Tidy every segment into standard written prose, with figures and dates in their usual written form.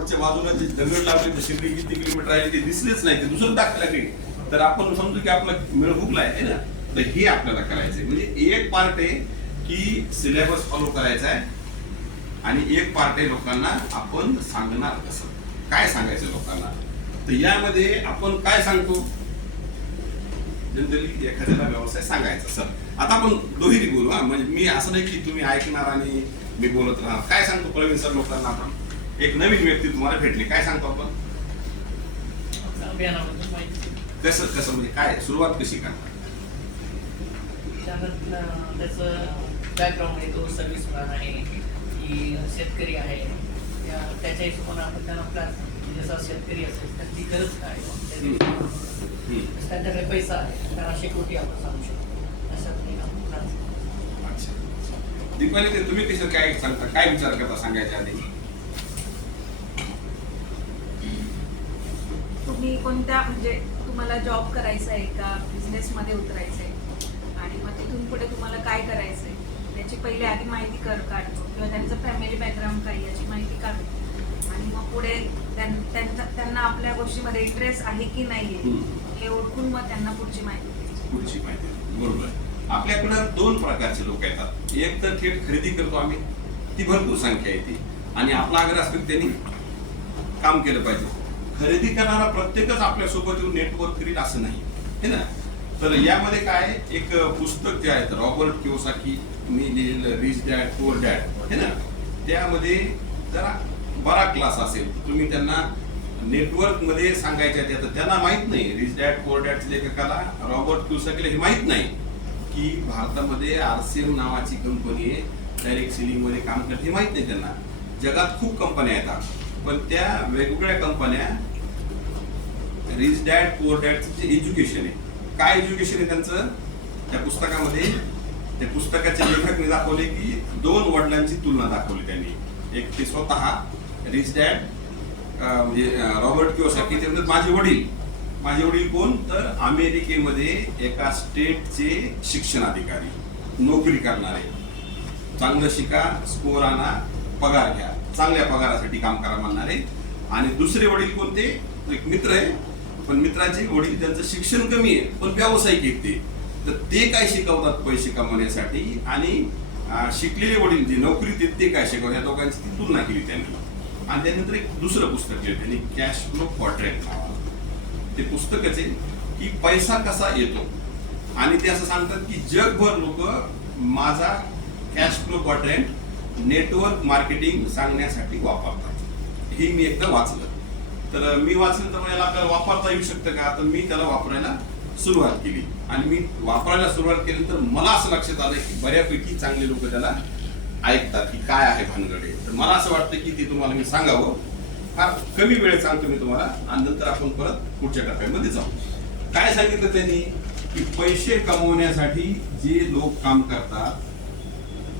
रोडच्या बाजूला जे दगड लावले ते शिर्डी किती किलोमीटर आहे ते दिसलेच नाही, ते दुसरं दाखवलं काही. तर आपण समजू की आपला मेळ हुकला आहे ना. तर हे आपल्याला करायचंय. म्हणजे एक पार्ट आहे की सिलेबस फॉलो करायचा आहे आणि एक पार्ट आहे लोकांना आपण सांगणार कसं, काय सांगायचं लोकांना. तर यामध्ये आपण काय सांगतो, जनरली एखाद्याला व्यवसाय सांगायचा. सर आता आपण दोहेरी बोलू. म्हणजे मी असं नाही की तुम्ही ऐकणार आणि मी बोलत राहणार. काय सांगतो प्रवीण सर लोकांना, आपण एक नवीन व्यक्ती तुम्हाला भेटली, काय सांगतो आपण, कसं कसं म्हणजे काय सुरुवात कशी करणार, त्याचं बॅकग्राऊंड आहे, तो सर्व्हिस मॅन आहे की शेतकरी आहे, त्याच्या हिशोबाने आपण त्यांना प्लॅन, जसा शेतकरी असेल त्याची गरज काय, त्यांच्याकडे पैसा आहे त्याला शेकोटी आपण सांगू शकतो, अशा प्लॅन. दीपाली तुम्ही कसं काय सांगता, काय विचार करता सांगायच्या आधी, तुम्ही कोणत्या म्हणजे तुम्हाला जॉब करायचा आहे का बिझनेस मध्ये उतरायचं आहे आणि मग तिथून पुढे तुम्हाला काय करायचं आहे त्याची पहिले आधी माहिती काढतो किंवा त्यांचं फॅमिली बॅकग्राऊंड काय याची माहिती काढतो आणि मग पुढे त्यांना आपल्या गोष्टीमध्ये इंटरेस्ट आहे की नाही हे ओळखून मग त्यांना पुढची माहिती बरोबर. आपल्याकडे दोन प्रकारचे लोक येतात. एक तर थेट खरेदी करतो आम्ही, ती भरपूर संख्या येते आणि आपला आग्रह असतो त्यांनी काम केलं पाहिजे. खरेदी करणारा प्रत्येकच आपल्यासोबत येऊन नेटवर्क करील असं नाही, है ना. तर यामध्ये काय एक पुस्तक जे आहे रॉबर्ट कियोसाकी मी लिहिलेलं रिच डॅड पुअर डॅड, है ना, त्यामध्ये जरा बरा क्लास असेल तुम्ही त्यांना नेटवर्क मध्ये सांगायच्या त्या, त्यांना माहित नाही रिच डॅड पुअर डॅडच्या लेखकाला रॉबर्ट कियोसाकीला हे माहित नाही की भारतामध्ये आरसीएम नावाची कंपनी आहे, डायरेक्ट सेलिंग मध्ये काम करते, हे माहित नाही त्यांना. जगात खूप कंपन्या येतात पण त्या वेगवेगळ्या कंपन्या रिच डॅड पुअर डॅडचं जे एज्युकेशन आहे, काय एज्युकेशन आहे त्यांचं, त्या पुस्तकामध्ये त्या पुस्तकाच्या लेखकाने दाखवले की दोन वडिलांची तुलना दाखवली त्यांनी. एक ते स्वतः रिच डॅड म्हणजे रॉबर्ट कियोसाकी, ते माझे वडील कोण, तर अमेरिकेमध्ये एका स्टेटचे शिक्षण अधिकारी, नोकरी करणारे, चांगलं शिका, स्कोर आणा, पगार घ्या, चांगल्या पगारासाठी काम करा म्हणणारे. आणि दुसरे वडील कोणते, एक मित्र आहे पण मित्राचे वडील त्यांचं शिक्षण कमी आहे पण व्यावसायिक आहेत ते, तर ते काय शिकवतात पैसे कमवण्यासाठी आणि शिकलेले वडील जे नोकरी देत ते काय शिकवतात, या दोघांची ती तुलना केली त्यांनी. आणि त्यानंतर एक दुसरं पुस्तक लिहिलं त्यांनी, कॅश फ्लो क्वाड्रंट नावाचं. ते पुस्तकच आहे की पैसा कसा येतो आणि ते असं सांगतात की जगभर लोक माझा cash flow quadrant network marketing सांगण्यासाठी वापरतात. हे मी एकदा वाचलं, तर मी वाचलं तर मला आपल्याला वापरता येऊ शकतं का, तर मी त्याला वापरायला सुरुवात केली आणि मी वापरायला सुरुवात केली तर मला असं लक्षात आलं की बऱ्यापैकी चांगले लोक त्याला ऐकतात की काय आहे भानगडे. तर मला असं वाटतं की ते तुम्हाला मी सांगावं. फार कमी वेळेत सांगतो मी तुम्हाला आणि नंतर आपण परत पुढच्या टप्प्यामध्ये जाऊ. काय सांगितलं त्यांनी की पैसे कमवण्यासाठी जे लोक काम करतात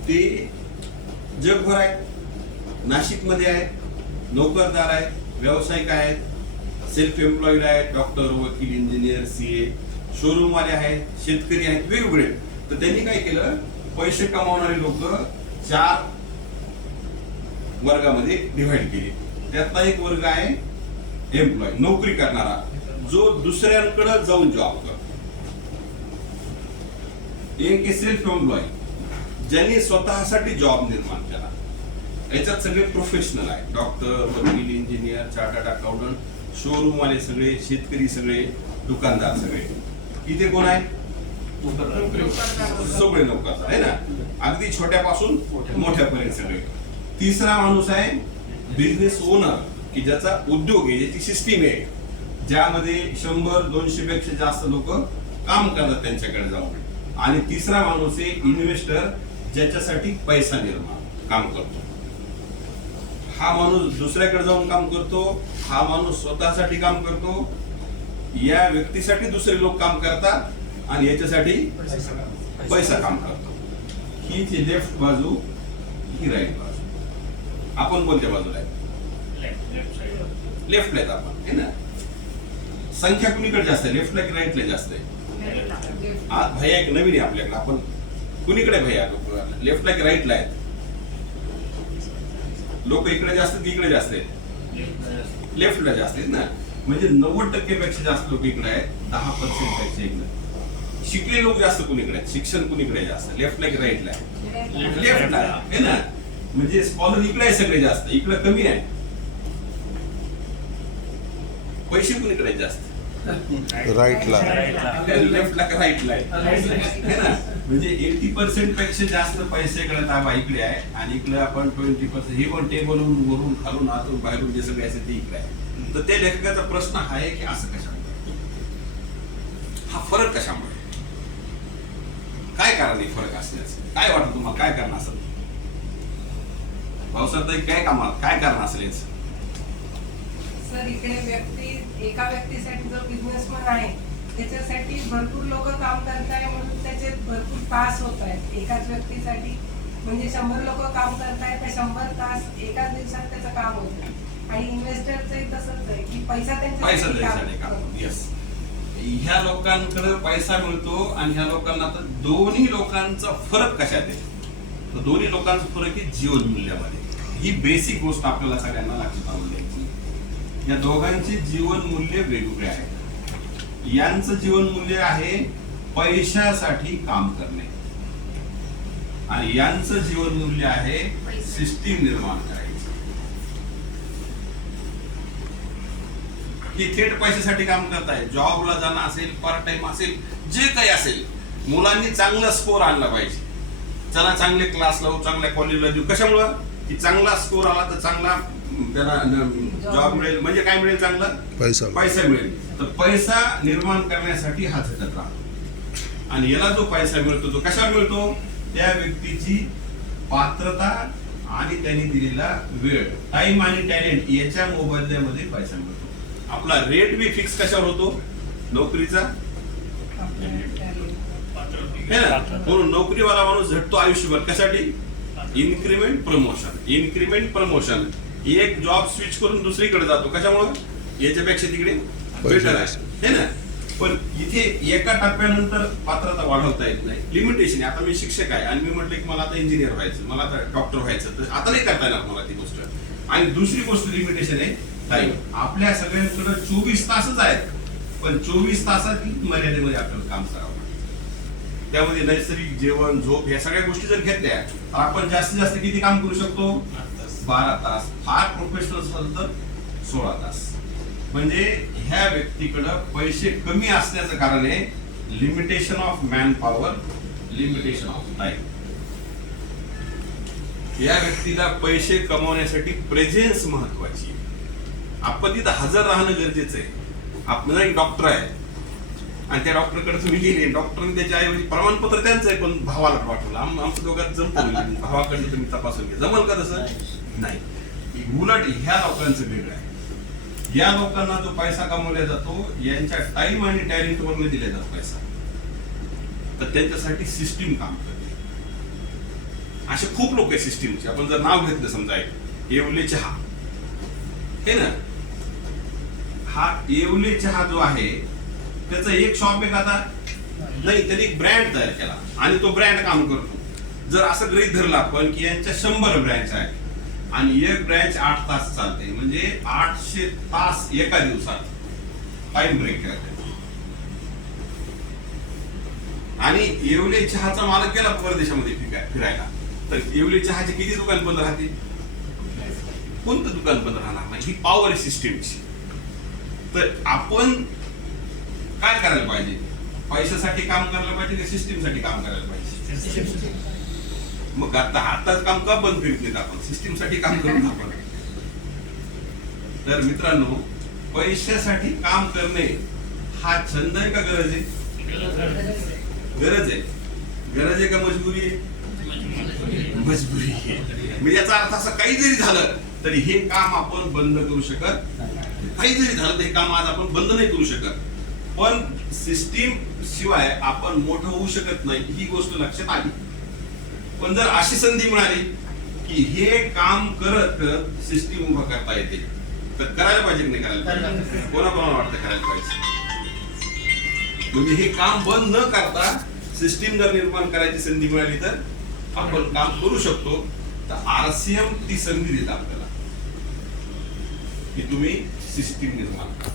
ते जगभर आहेत, नाशिकमध्ये आहेत, नोकरदार आहेत, व्यावसायिक आहेत, सेल्फ एम्प्लॉईड आहेत, डॉक्टर, वकील, इंजिनियर, सीए, शोरूम वाले आहेत, शेतकरी आहेत, वेगवेगळे. तर त्यांनी काय केलं, पैसे कमावणारे लोक 4 वर्गामध्ये डिव्हाइड केले. त्यातला एक वर्ग आहे एम्प्लॉय, नोकरी करणारा, जो दुसऱ्यांकडे जाऊन जॉब करतो. एक सेल्फ एम्प्लॉय, ज्यांनी स्वतःसाठी जॉब निर्माण केला. याच्यात सगळे प्रोफेशनल आहेत, डॉक्टर, वकील, इंजिनियर, चार्टर्ड अकाउंटंट, शोरूम वाले सगळे, शेतकरी सगळे, दुकानदार सगळे. इथे कोण आहे, सगळे नोकरदार आहे ना, अगदी छोट्यापासून मोठ्यापर्यंत सगळे. तिसरा माणूस आहे बिझनेस ओनर, की ज्याचा उद्योग आहे, ज्याची सिस्टीम आहे, ज्यामध्ये 100-200 पेक्षा जास्त लोक काम करतात त्यांच्याकडे जाऊन. आणि तिसरा माणूस आहे इन्व्हेस्टर, ज्याच्यासाठी पैसा निर्माण काम करतो. हा माणूस दुसऱ्याकडे जाऊन काम करतो, हा माणूस स्वतःसाठी काम करतो, या व्यक्तीसाठी दुसरे लोक काम करतात आणि याच्यासाठी पैसा काम करतो. ही जी लेफ्ट बाजू, ही राईट बाजू. आपण कोणत्या बाजूला आहे, लेफ्टला आहेत आपण, है ना. संख्या कुणीकडे जास्त आहे, लेफ्टला की राईटला जास्त आहे. आज भैया एक नवीन आहे आपल्याकडे, आपण कुणीकडे भैया, लोक लेफ्टला की राईटला आहेत, लोक इकडे जास्त की इकडे जास्त आहेत, लेफ्टला जास्त आहेत ना, म्हणजे 90% पेक्षा जास्त लोक इकडे आहेत, 10% पेक्षा इकडे. शिकलेले लोक जास्त कुणीकडे आहेत, शिक्षण कुणीकडे जास्त, लेफ्टला की राईटला आहे? लेफ्टला आहे ना, म्हणजे स्कॉलर इकडे आहे सगळे जास्त, इकडे कमी आहे. पैसे कुणीकडे आहेत जास्त? राईटला. लेफ्टला का राईटला आहे ना, म्हणजे 80% पेक्षा जास्त पैसे इकडे ताबा इकडे आहे, आणि इकडे आपण 20%. हे पण टेबलवरून वरून खालून आतून बाहेरून जे सगळे असेल ते इकडे आहे. तर त्या लेखकाचा प्रश्न हा आहे की असं कशामुळे, हा फरक कशामुळे, काय कारण आहे फरक असण्याचं? काय वाटतं तुम्हाला, काय कारण असेल? भाऊसाहेब काय कामात काय कारण असेल याचं? सर, इकडे एका व्यक्तीसाठी जो बिझनेसमॅन आहे त्याच्यासाठी भरपूर लोक काम करताय, म्हणून त्याचे भरपूर तास होत आहेत. एकाच व्यक्तीसाठी म्हणजे 100 लोक काम करतायत, तर 100 तास एकाच दिवसात त्याचं काम होतं. आणि इन्व्हेस्टरचंही तसंच आहे की पैसा द्यायसाठी काम. येस, ह्या लोकांकडे पैसा मिळतो आणि ह्या लोकांना, तर दोन्ही लोकांचा फरक कशात आहे? तर दोन्ही लोकांचा फरक आहे जीवन मूल्यामध्ये. ही बेसिक गोष्ट आपल्याला सगळ्यांना लक्षात आणून द्यायची. या दोघांचे जीवन मूल्य वेगवेगळे आहे. यांचं जीवन मूल्य आहे पैशासाठी काम करणे, आणि यांचं जीवन मूल्य आहे सिस्टीम निर्माण करायची. की थेट पैशासाठी काम करताय, जॉबला जाणं असेल, पार्ट टाइम असेल, जे काही असेल, मुलांनी चांगला स्कोर आणला पाहिजे. चला चांगले क्लास लावू, चांगल्या कॉलेजला देऊ. कशामुळं? की चांगला स्कोर आला तर चांगला त्याला जॉब मिळेल. म्हणजे काय मिळेल? चांगला पैसा मिळेल. तर पैसा निर्माण करण्यासाठी हा झटत राहतो, आणि याला जो पैसा मिळतो तो कशावर मिळतो? त्या व्यक्तीची पात्रता आणि त्यांनी दिलेला वेळ, टाइम आणि टॅलेंट याच्या मोबदल्यामध्ये पैसा मिळतो. आपला रेट बी फिक्स कशावर होतो? नोकरीचा, है ना? म्हणून नोकरीवाला माणूस झटतो आयुष्यभर कशासाठी? Increment promotion, increment promotion. एक जॉब स्विच करून दुसरीकडे जातो, कशामुळे? याच्यापेक्षा तिकडे बेटर आहे, है ना? पण इथे एका टप्प्यानंतर पात्रता वाढवता येत नाही, लिमिटेशन आहे. आता मी शिक्षक आहे आणि मी म्हटलं की मला आता इंजिनियर व्हायचं, मला आता डॉक्टर व्हायचं, तर आता नाही करता येणार मला ती गोष्ट. आणि दुसरी गोष्ट लिमिटेशन आहे टाइम. आपल्या सगळ्यांकडे 24 तासच आहेत, पण 24 तासातील मर्यादेमध्ये आपल्याला काम करावं. त्यामध्ये नैसर्गिक जेवण, झोप या सगळ्या गोष्टी जर घेतल्या तर आपण जास्तीत जास्त किती काम करू शकतो? 12 तास. फार प्रोफेशनल असेल तर 16 तास. म्हणजे ह्या व्यक्तीकडं पैसे कमी असण्याचं कारण आहे limitation of man power, limitation of time. या व्यक्तीला पैसे कमवण्यासाठी प्रेझेन्स महत्वाची. आपण तिथं हजर राहणं गरजेचं आहे. आपल्याला एक डॉक्टर आहे आणि त्या डॉक्टरकडे तुम्ही गेले, डॉक्टरने त्याच्या ऐवजी प्रमाणपत्र त्यांचं आहे पण भावाला पाठवलं, आमचं दोघांत जमतं, भावाकडे तुम्ही तपासून घ्या. जमल का तसं? नाही. उलट ह्या लोकांचं वेगळं आहे. या लोकांना जो पैसा कमवला जातो यांच्या टाइम आणि टॅलेंटवर नाही दिला जात पैसा, तर त्यांच्यासाठी सिस्टीम काम करते. असे खूप लोक आहे सिस्टीमचे. आपण जर नाव घेतलं समजा येवले चहा, हे ना, हा येवले चहा जो आहे त्याचा एक शॉप आहे का? आता नाही, त्यांनी एक ब्रँड तयार केला आणि तो ब्रँड काम करतो. जर असं गृहीत धरलं आपण की यांच्या 100 ब्रँच आहेत आणि एक ब्रँच 8 तास चालते, म्हणजे 800 तास एका दिवसात टाइम ब्रेक करते. आणि येवले चहाचा मालक गेला परदेशामध्ये फिरायला, तर येवले चहाचे किती दुकान बंद राहते? कोणतं दुकान बंद राहणार नाही. ही पॉवर सिस्टीमची. तर आपण काय करायला पाहिजे? पैशासाठी काम करायला पाहिजे की सिस्टीमसाठी काम करायला पाहिजे? मग आताच काम का बंद करीत नाहीत आपण? सिस्टीमसाठी काम करून आपण. तर मित्रांनो, पैशासाठी काम करणे हा छंद आहे का गरज आहे? गरज आहे. गरज आहे का मजबुरी आहे? मजबुरी आहे. म्हणजे याचा अर्थ असा, काही जरी झालं तरी हे काम आपण बंद करू शकत, काही जरी झालं तर हे काम आज आपण बंद नाही करू शकत. पण सिस्टीम शिवाय आपण मोठं होऊ शकत नाही, ही गोष्ट लक्षात आली. पण जर अशी संधी मिळाली की हे काम करत करत सिस्टीम उभं करता येते, तर करायला पाहिजे की नाही करायला पाहिजे? कोणाकोणाला वाटतं करायला पाहिजे? म्हणजे हे काम बंद न करता सिस्टीम जर निर्माण करायची संधी मिळाली तर आपण काम करू शकतो. तर RCM ती संधी देत आपल्याला. की तुम्ही सिस्टीम निर्माण करा.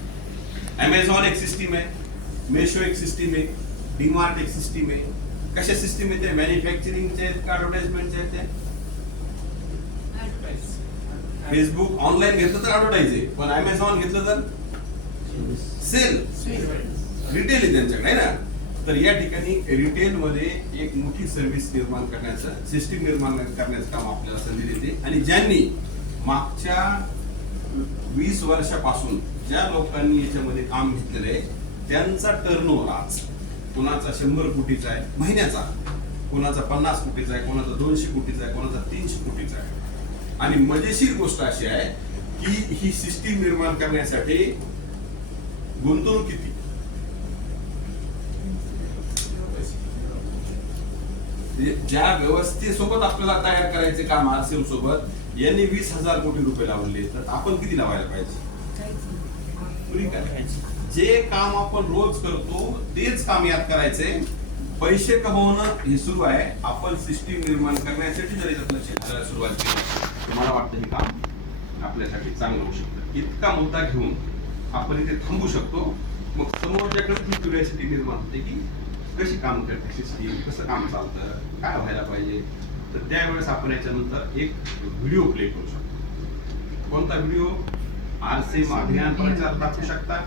अमेझॉन एक सिस्टीम आहे, मेशो एक सिस्टीम आहे, डीमार्ट एक सिस्टीम आहे. कशा सिस्टीम आहे? ते मॅन्युफॅक्चरिंगचे आहेत का ऍडव्हर्टाइजमेंटचे आहेत? ते फेसबुक ऑनलाईन घेतलं तर ऍडव्हर्टाइज आहे, पण अमेझॉन घेतलं तर सेल, रिटेल आहे त्यांच्याकडे आहे ना. तर या ठिकाणी रिटेल मध्ये एक मोठी सर्व्हिस निर्माण करण्याचं, सिस्टीम निर्माण करण्याचं काम आपल्याला संधी देते. आणि ज्यांनी मागच्या 20 वर्षापासून ज्या लोकांनी याच्यामध्ये काम घेतलेलं आहे त्यांचा टर्नओव्हर आज कोणाचा 100 कोटीचा आहे महिन्याचा, कोणाचा 50 कोटीचा आहे, कोणाचा 200 कोटीचा आहे, कोणाचा 300 कोटीचा आहे. आणि मजेशीर गोष्ट अशी आहे की ही सिस्टीम निर्माण करण्यासाठी गुंतवणूक किती? ज्या व्यवस्थेसोबत आपल्याला तयार करायचे काम आरसीएम सोबत यांनी 20,000 कोटी रुपये लावले, तर आपण किती लावायला पाहिजे? पुरी करायची. जे काम आपण रोज करतो तेच काम यात करायचे. पैसे कमवणं हे सुरू आहे. आपण सिस्टीम निर्माण करण्यासाठी जरी आपल्याला सुरुवात केली, मला वाटतं हे काम आपल्यासाठी चांगलं होऊ शकतं. इतका मुद्दा घेऊन आपण इथे थांबू शकतो. मग समोरच्याकडे ही क्युरिओसिटी निर्माण होते की कशी काम करते सिस्टीम, कसं काम चालतं, काय व्हायला पाहिजे. तर त्यावेळेस आपण याच्यानंतर एक व्हिडिओ प्ले करू शकतो. कोणता व्हिडिओ? आरसीएम अभियान प्रचार दाखवू शकता,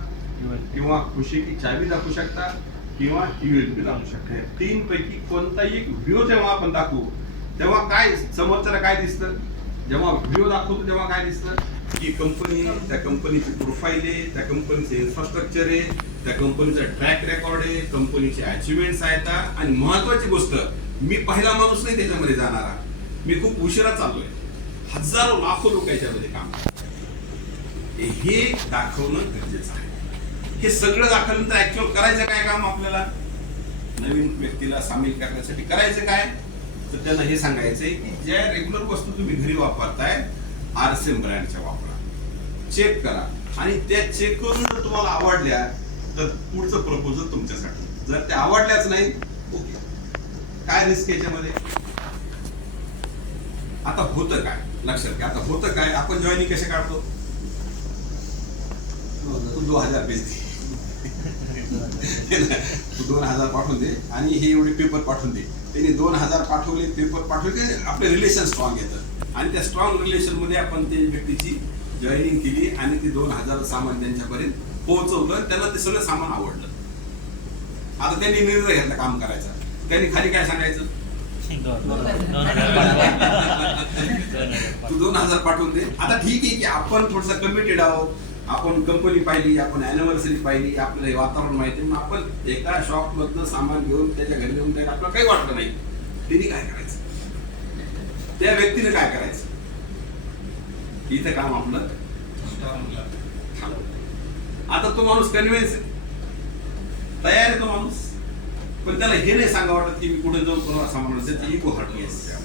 किंवा खुशी की चावी दाखवू शकता, किंवा यूएसबी दाखवू शकता. या 3 पैकी कोणताही एक व्हिडिओ जेव्हा आपण दाखवू तेव्हा काय समोरच्याला काय दिसतं? जेव्हा व्हिडिओ दाखवतो तेव्हा काय दिसतं की कंपनी, त्या कंपनीची प्रोफाईल आहे, त्या कंपनीचे इन्फ्रास्ट्रक्चर आहे, त्या कंपनीचा ट्रॅक रेकॉर्ड आहे, कंपनीचे अचिव्हमेंट्स आहेत. आणि महत्वाची गोष्ट, मी पहिला माणूस नाही त्याच्यामध्ये जाणारा, मी खूप उशिरा चाललोय. हजारो लाखो लोक याच्यामध्ये काम करतात. हे दाखवणं गरजेचं आहे. हे सगळं दाखवल्यानंतर ऍक्च्युअल करायचं काय काम? आपल्याला नवीन व्यक्तीला सामील करण्यासाठी करायचं काय? तर त्यांना हे सांगायचंय की ज्या रेग्युलर वस्तू तुम्ही घरी वापरताय आरसीएम ब्रँडच्या वापरा, चेक करा. आणि त्या चेक करून जर तुम्हाला आवडल्या तर पुढचं प्रपोजल तुमच्यासाठी. जर त्या आवडल्याच नाही, ओके, काय रिस्क याच्यामध्ये? आता होतं काय? लक्षात घ्या, आता होतं काय? आपण जॉईनिंग कसे काढतो? तू 2000 पेज तू 2000 पाठवून दे आणि हे एवढे पेपर पाठवून दे. त्यांनी 2000 पाठवले, पेपर पाठवले, आपले रिलेशन स्ट्रॉंग येतं. आणि त्या स्ट्रॉंग रिलेशन मध्ये आपण त्या व्यक्तीची जॉईनिंग केली आणि ते 2000 सामान त्यांच्यापर्यंत पोहोचवलं. त्यांना ते सगळं सामान आवडलं. आता त्यांनी निर्णय घेतला काम करायचा. त्यांनी खाली काय सांगायचं? तू 2000 पाठवून दे. आता ठीक आहे की आपण थोडस कमिटेड आहोत, आपण कंपनी पाहिली, आपण अॅनिव्हर्सरी पाहिली, आपल्याला हे वातावरण माहिती, मग आपण एका शॉप मधनं सामान घेऊन त्याच्या घरी घेऊन जायला आपल्याला काही वाटलं नाही. त्यांनी काय करायचं? त्या व्यक्तीने काय करायचं? इथं काम आपलं. आता तो माणूस कन्व्हिन्स आहे, तयार आहे तो माणूस, पण त्याला हे नाही सांगा वाटत की मी कुठे जाऊन कोणाला सामान, त्याची इगो हटली असते.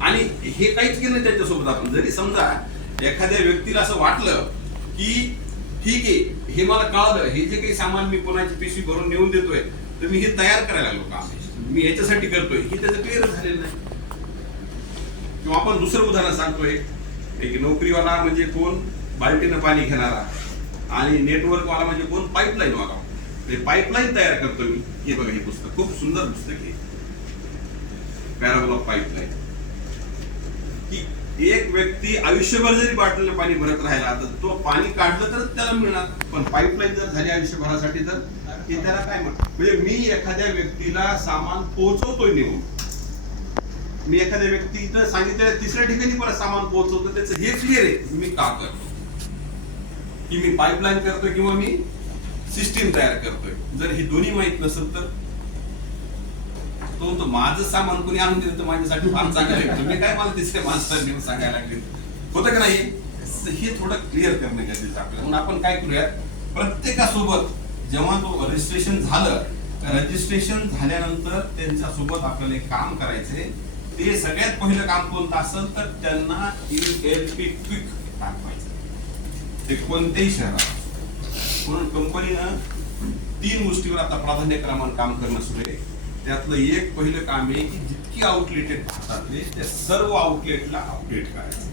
आणि हे काहीच केलं नाही त्याच्यासोबत. आपण जरी समजा एखाद्या व्यक्तीला असं वाटलं की ठीक आहे, हे मला कळलं, हे जे काही सामान मी कोणाची पिशवी भरून नेऊन देतोय तर मी हे तयार करायला लागलो काम, मी याच्यासाठी करतोय, हे त्याचं क्लिअर झालेलं नाही. किंवा आपण दुसरं उदाहरण सांगतोय, एक नोकरीवाला म्हणजे कोण? बाल्टीनं पाणी घेणारा. आणि नेटवर्क वाला म्हणजे कोण? पाईपलाईन वाला. पाईपलाईन तयार करतो मी. हे बघा, हे पुस्तक खूप सुंदर पुस्तक आहे, पॅराबल ऑफ पाईपलाईन. की एक व्यक्ती आयुष्यभर जरी बाटलीनं पाणी भरत राहिला तर तो पाणी काढलं तर त्याला मिळणार, पण पाईपलाईन जर झाली आयुष्यभरासाठी तर हे त्याला काय म्हणतात? म्हणजे मी एखाद्या व्यक्तीला सामान पोहोचवतोय नेऊन, मी एखाद्या व्यक्तीला सांगितलं तिसऱ्या ठिकाणी परत सामान पोहोचवतो, त्याचं हे क्लिअर आहे मी का करतो, की मी पाईपलाईन करतोय किंवा मी सिस्टीम तयार करतोय. जर हे दोन्ही माहित नसेल तर तो माझं सामान कोणी आणून दिलं तर माझ्यासाठी फार चांगलं आहे, तुम्ही काय मला तिसऱ्या माणसाला घेऊन सांगायला लागले, होतं का नाही? हे थोडं क्लिअर करणं गरजेचं आपल्याला. म्हणून आपण काय करूयात, प्रत्येकासोबत जेव्हा तो रजिस्ट्रेशन झालं, रजिस्ट्रेशन झाल्यानंतर त्यांच्यासोबत आपल्याला एक काम करायचंय. ते सगळ्यात पहिलं काम कोणतं असेल तर त्यांना LP क्विक दाखवायचं. ते कोणत्याही शहरात. म्हणून कंपनीनं 3 गोष्टीवर आता प्राधान्यक्रमानं काम करणं सुरू आहे. त्यातलं एक पहिलं काम आहे की जितकी आउटलेट आहेत भारतातले त्या सर्व आउटलेटला अपडेट करायचं.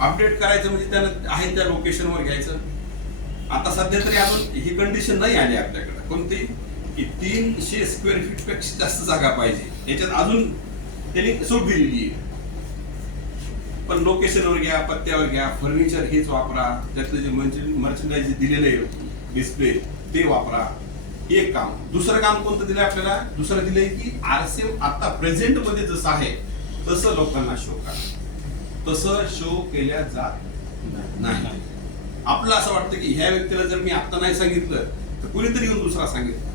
अपडेट करायचं म्हणजे त्यानं आहे त्या लोकेशनवर घ्यायचं. आता सध्या तरी अजून ही कंडिशन नाही आली आपल्याकडे कोणती की 300 स्क्वेअर फीट पेक्षा जास्त जागा पाहिजे. याच्यात अजून त्यांनी सूट दिलेली आहे. पण लोकेशनवर घ्या, पत्त्यावर घ्या, फर्निचर हेच वापरा, त्यातलं जे मर्चंडाईज दिलेलं आहे डिस्प्ले ते वापरा. एक काम. दुसरं काम कोणतं दिलंय आपल्याला? दुसरं दिलंय की आरसीएम आता प्रेझेंट मध्ये जसं आहे तसं लोकांना शो करा. तसं शो केल्या जात नाही. आपलं असं वाटतं की ह्या व्यक्तीला जर मी आता नाही सांगितलं तर कुणीतरी येऊन दुसरा सांगितलं.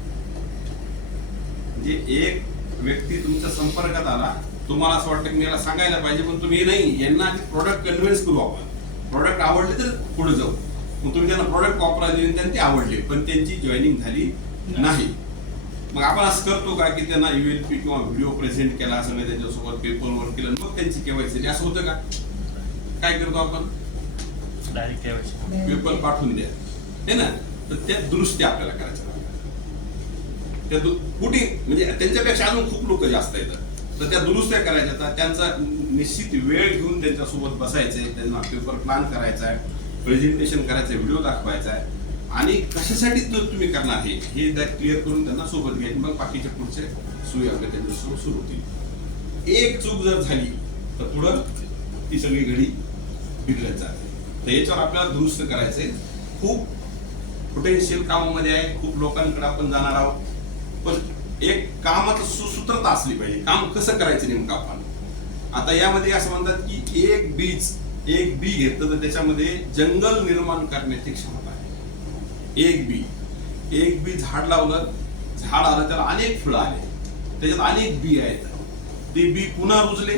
म्हणजे एक व्यक्ती तुमच्या संपर्कात आला, तुम्हाला असं वाटतं की मी याला सांगायला पाहिजे, पण तुम्ही नाही, यांना प्रोडक्ट कन्व्हिन्स करू आपण. प्रोडक्ट आवडले तर पुढे जाऊ. मग तुम्ही त्यांना प्रोडक्ट वापरायला दिले, त्यांना ते आवडले पण त्यांची जॉईनिंग झाली नाही. मग आपण असं करतो का की त्यांना ULP किंवा व्हिडिओ प्रेझेंट केला, सगळं त्याच्यासोबत पेपर वर्क केलं, मग त्यांची केवायसी झाली, असं होतं का? काय करतो आपण? डायरेक्ट केवायसी पेपर पाठवून द्या, हे ना. तर त्या दुरुस्ती आपल्याला करायच्या. त्या कुठे म्हणजे त्यांच्यापेक्षा अजून खूप लोक जास्त येतात, तर त्या दुरुस्त्या करायच्या. तर त्यांचा निश्चित वेळ घेऊन त्यांच्यासोबत बसायचंय, त्यांना पेपर प्लॅन करायचा आहे, प्रेझेंटेशन करायचं, व्हिडिओ दाखवायचा आहे, आणि कशासाठी तुम्ही करणार हे क्लिअर करून त्यांना सोबत घ्यायचे. मग बाकीचे पुढचे सुविधा आपल्या त्यांच्यासोबत सुरू होतील. एक चूक जर झाली तर पुढं ती सगळी घडी बिघडत जाते. तर याच्यावर आपल्याला दुरुस्त करायचंय. खूप पोटेन्शियल कामामध्ये आहे, खूप लोकांकडे आपण जाणार आहोत, पण एक कामाचं सुसूत्रता असली पाहिजे. काम कसं करायचं नेमकं आपण. आता यामध्ये असं म्हणतात की एक बी घेतलं तर त्याच्यामध्ये जंगल निर्माण करण्याची क्षमता आहे. एक बी झाड लावलं, झाड आलं, त्याला अनेक फळं आले, त्याच्यात अनेक बी आहेत. ते बी पुन्हा रुजले,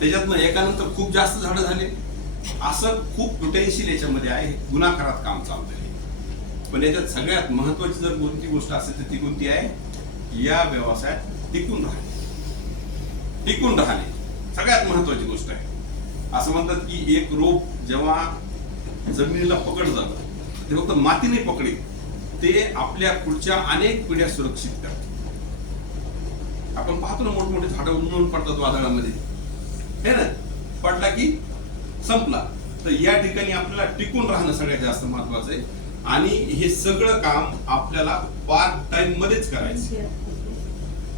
त्याच्यातनं एकानंतर खूप जास्त झाडं झाले. असं खूप पोटेन्शियल याच्यामध्ये आहे. गुणाकारात काम चालतंय. पण याच्यात सगळ्यात महत्वाची जर कोणती गोष्ट असेल तर ती कोणती आहे? या व्यवसायात टिकून राहणे सगळ्यात महत्वाची गोष्ट आहे. असं म्हणतात की एक रोप जेव्हा जमिनीला पकडलं जातं ते फक्त मातीने पकडे, ते आपल्या पुढच्या अनेक पिढ्या सुरक्षित करतात. आपण पाहतो ना, मोठमोठे झाडं उन्मळून पडतात वादळामध्ये, हे ना, पडला की संपला. तर या ठिकाणी आपल्याला टिकून राहणं सगळ्यात जास्त महत्वाचं आहे. आणि हे सगळं काम आपल्याला पार्ट टाइम मध्येच करायचं.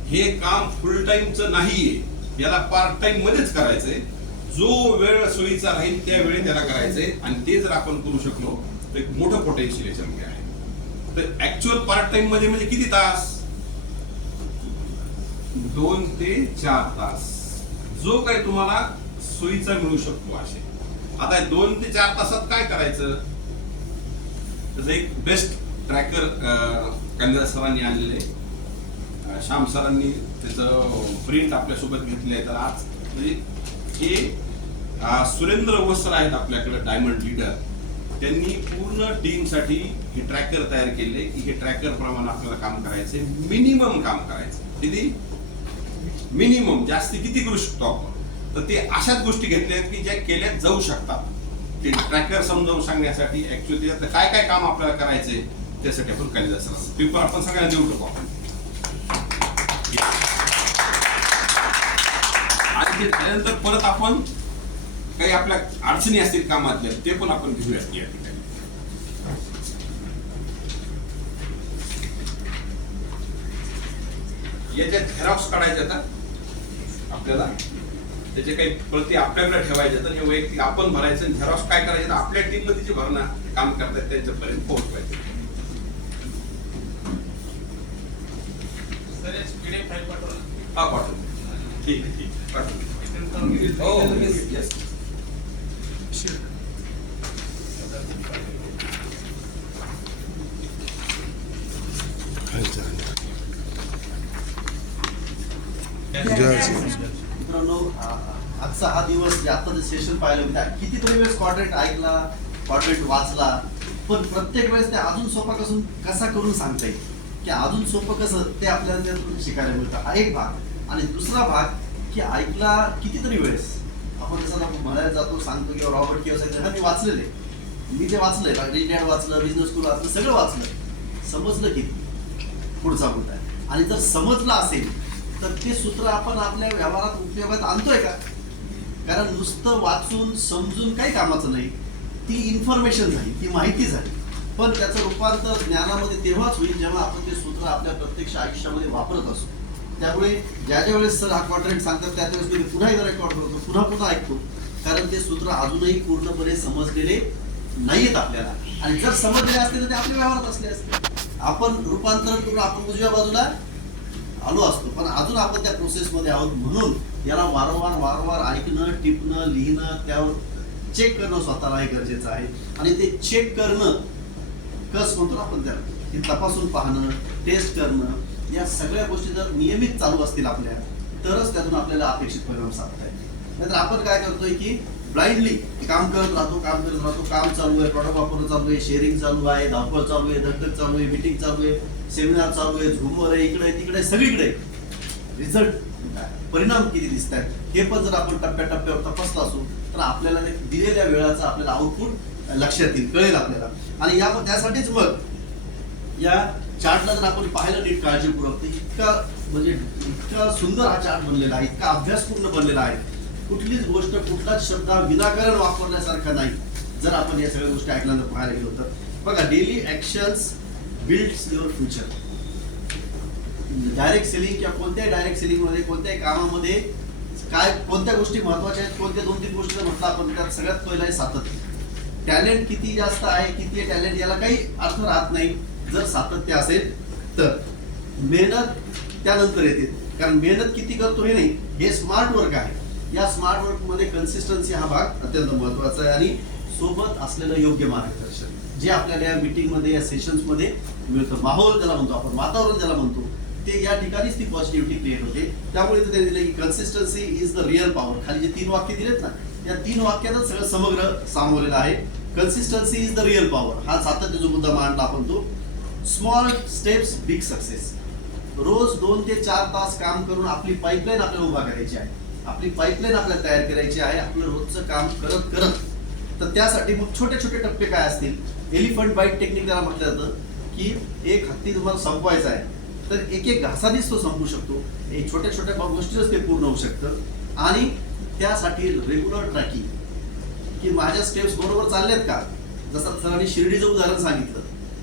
हे काम फुल टाइमचं नाहीये, याला पार्ट टाइम मध्येच करायचंय. जो वेळ सोयीचा राहील त्या वेळी त्याला करायचंय. आणि ते जर आपण करू शकलो तर एक मोठं पोटेन्शियल याच्यामध्ये आहे. तर ऍक्च्युअल पार्ट टाइम मध्ये म्हणजे किती तास? 2 ते 4 तास जो काही तुम्हाला सोयीचा मिळू शकतो असे. आता 2 ते 4 तासात काय करायचं? त्याचं एक बेस्ट ट्रॅकर कालिदास सरांनी आणलेलं आहे. श्याम सरांनी त्याचं प्रिंट आपल्यासोबत घेतलं आहे. तर आज म्हणजे हे सुरेंद्र वस्त्र आहेत आपल्याकडे, डायमंड लीडर, त्यांनी पूर्ण टीमसाठी हे ट्रॅकर तयार केले की हे ट्रॅकर प्रमाणे आपल्याला काम करायचंय. मिनिमम काम करायचं. किती मिनिमम? जास्ती किती करू शकतो आपण? तर ते अशाच गोष्टी घेतल्या आहेत की ज्या केल्या जाऊ शकतात. ते ट्रॅकर समजावून सांगण्यासाठी ऍक्च्युअली त्यातलं काय काय काम आपल्याला करायचंय त्यासाठी आपण कालिदास पेपर आपण सगळ्यांना देऊ शकतो आपण. आणि ते झाल्यानंतर परत आपण काही आपल्या अडचणी असतील कामातल्या ते पण आपण घेऊयात या ठिकाणी. याच्या झेरॉक्स काढायच्या आता आपल्याला, त्याचे काही प्रति आपल्याकडे ठेवायचे. तर हे वैयक्तिक आपण भरायचं. झेरॉक्स काय करायचं? आपल्या टीम मध्ये जे भरणं काम करतात त्यांच्यापर्यंत पोहोचवायचं. हा पाठवतो. ठीक आहे, ठीक पाठवतो. हो येस. मित्रांनो, आजचा हा दिवस जे आता जे सेशन पाहिलं होतं, कितीतरी वेळेस कॉर्डिनेट ऐकला, कॉर्डिनेट वाचला, पण प्रत्येक वेळेस ते अजून सोपा कसा करून सांगता येईल की अजून सोपं कसं ते आपल्याला त्यातून शिकायला मिळतं. हा एक भाग. आणि दुसरा भाग की ऐकला कितीतरी वेळेस आपण जसं म्हणायला जातो, सांगतो किंवा रॉबर्ट किंवा मी वाचलेले, मी जे वाचलंय, रिनॅड वाचलं, बिझनेस स्कूल वाचलं, सगळं वाचलं. समजलं किती पुढचा मुद्दा आहे. आणि जर समजलं असेल तर ते सूत्र आपण आपल्या व्यवहारात उपयोगात आणतोय का? कारण नुसतं वाचून समजून काही कामाचं नाही. ती इन्फॉर्मेशन झाली, ती माहिती झाली, पण त्याचं रूपांतर ज्ञानामध्ये तेव्हाच होईल जेव्हा आपण ते सूत्र आपल्या प्रत्यक्ष आयुष्यामध्ये वापरत असू. त्यामुळे ज्या वेळेस सर हा क्वाड्रंट सांगतात त्यावेळेस मी पुन्हा एकदा रेकॉर्ड करतो, पुन्हा ऐकतो, कारण ते सूत्र अजूनही पूर्णपणे समजलेले नाहीयेत आपल्याला. आणि जर समजलेले असते तर ते आपल्या व्यवहारात असले असते. आपण रूपांतरण करून आपण उजव्या बाजूला आलो असतो, पण अजून आपण त्या प्रोसेसमध्ये आहोत. म्हणून याला वारंवार ऐकणं, टिपणं, लिहिणं, त्यावर चेक करणं स्वतःला हे गरजेचं आहे. आणि ते चेक करणं कस म्हणतो ना आपण त्याला, हे तपासून पाहणं, टेस्ट करणं, या सगळ्या गोष्टी जर नियमित चालू असतील आपल्या, तरच त्यातून आपल्याला अपेक्षित परिणाम साधता येईल. नाहीतर आपण काय करतोय की ब्लाइंडली काम करत राहतो, काम चालू आहे, प्रॉडक्ट वापरणं चालू आहे, शेअरिंग चालू आहे, धावपळ चालू आहे, धगधग चालू आहे, मीटिंग चालू आहे, सेमिनार चालू आहे, झूमवर आहे, इकडे तिकडे सगळीकडे. रिझल्ट परिणाम किती दिसत आहेत हे पण जर आपण टप्प्याटप्प्यावर तपासलं असू तर आपल्याला दिलेल्या वेळाचं आपल्याला आउटपुट लक्षात येईल, कळेल आपल्याला. आणि त्यासाठीच मग या चार्टला जर आपण पाहिलं नीट काळजीपूर्वक, इतका सुंदर हा चार्ट बनलेला आहे, इतका अभ्यासपूर्ण बनलेला आहे. कुठलीच गोष्ट, कुठलाच शब्द विनाकारण वापरण्यासारखा नाही. जर आपण या सगळ्या गोष्टी ऐकल्यानंतर पाहायला गेलो तर बघा, daily actions builds your future. Direct selling किंवा कोणत्याही डायरेक्ट सेलिंग मध्ये, कोणत्याही कामामध्ये कोणत्या गोष्टी महत्वाच्या आहेत, कोणत्या 2-3 गोष्टी जर म्हटलं आपण, त्यात सगळ्यात पहिलं आहे सातत्य. टॅलेंट किती जास्त आहे, किती आहे टॅलेंट, याला काही अर्थ राहत नाही जर सातत्य असेल तर. मेहनत त्यानंतर येते, कारण मेहनत किती करतो हे नाही, हे स्मार्ट वर्क आहे. या स्मार्ट वर्क मध्ये कन्सिस्टन्सी हा भाग अत्यंत महत्वाचा आहे. आणि सोबत असलेलं योग्य मार्गदर्शन जे आपल्याला या मीटिंग मध्ये, या सेशन्स मध्ये मिळतं, माहोल ज्याला म्हणतो आपण, वातावरण ज्याला म्हणतो, ते या ठिकाणीच ती पॉझिटिव्हिटी क्रिएट होते. त्यामुळे ते दिलं की consistency is the real power. खाली जे 3 वाक्य दिलेत ना, या 3 वाक्यातच सगळं समग्र सामावलेलं आहे. Consistency is the real power, हा सातत्य जो मुद्दा मांडला आपण तो. Small steps big success. रोज 2 ते 4 तास काम करून आपली पाईपलाईन आपल्याला उभा करायची आहे, आपली पाईपलाईन आपल्याला तयार करायची आहे, आपलं रोजचं काम करत करत. तर त्यासाठी मग छोटे छोटे टप्पे काय असतील, एलिफंट बाईट टेक्निक त्याला म्हटलं जातं, की एक हत्ती तुम्हाला संपवायचा आहे तर एक घासानेच तो संपू शकतो. एक छोट्या छोट्या गोष्टीच ते पूर्ण होऊ शकतं. आणि त्यासाठी रेग्युलर ट्रॅकिंग, की माझ्या स्टेप्स बरोबर चालल्यात का. जसं सरांनी शिर्डीचं उदाहरण सांगितलं,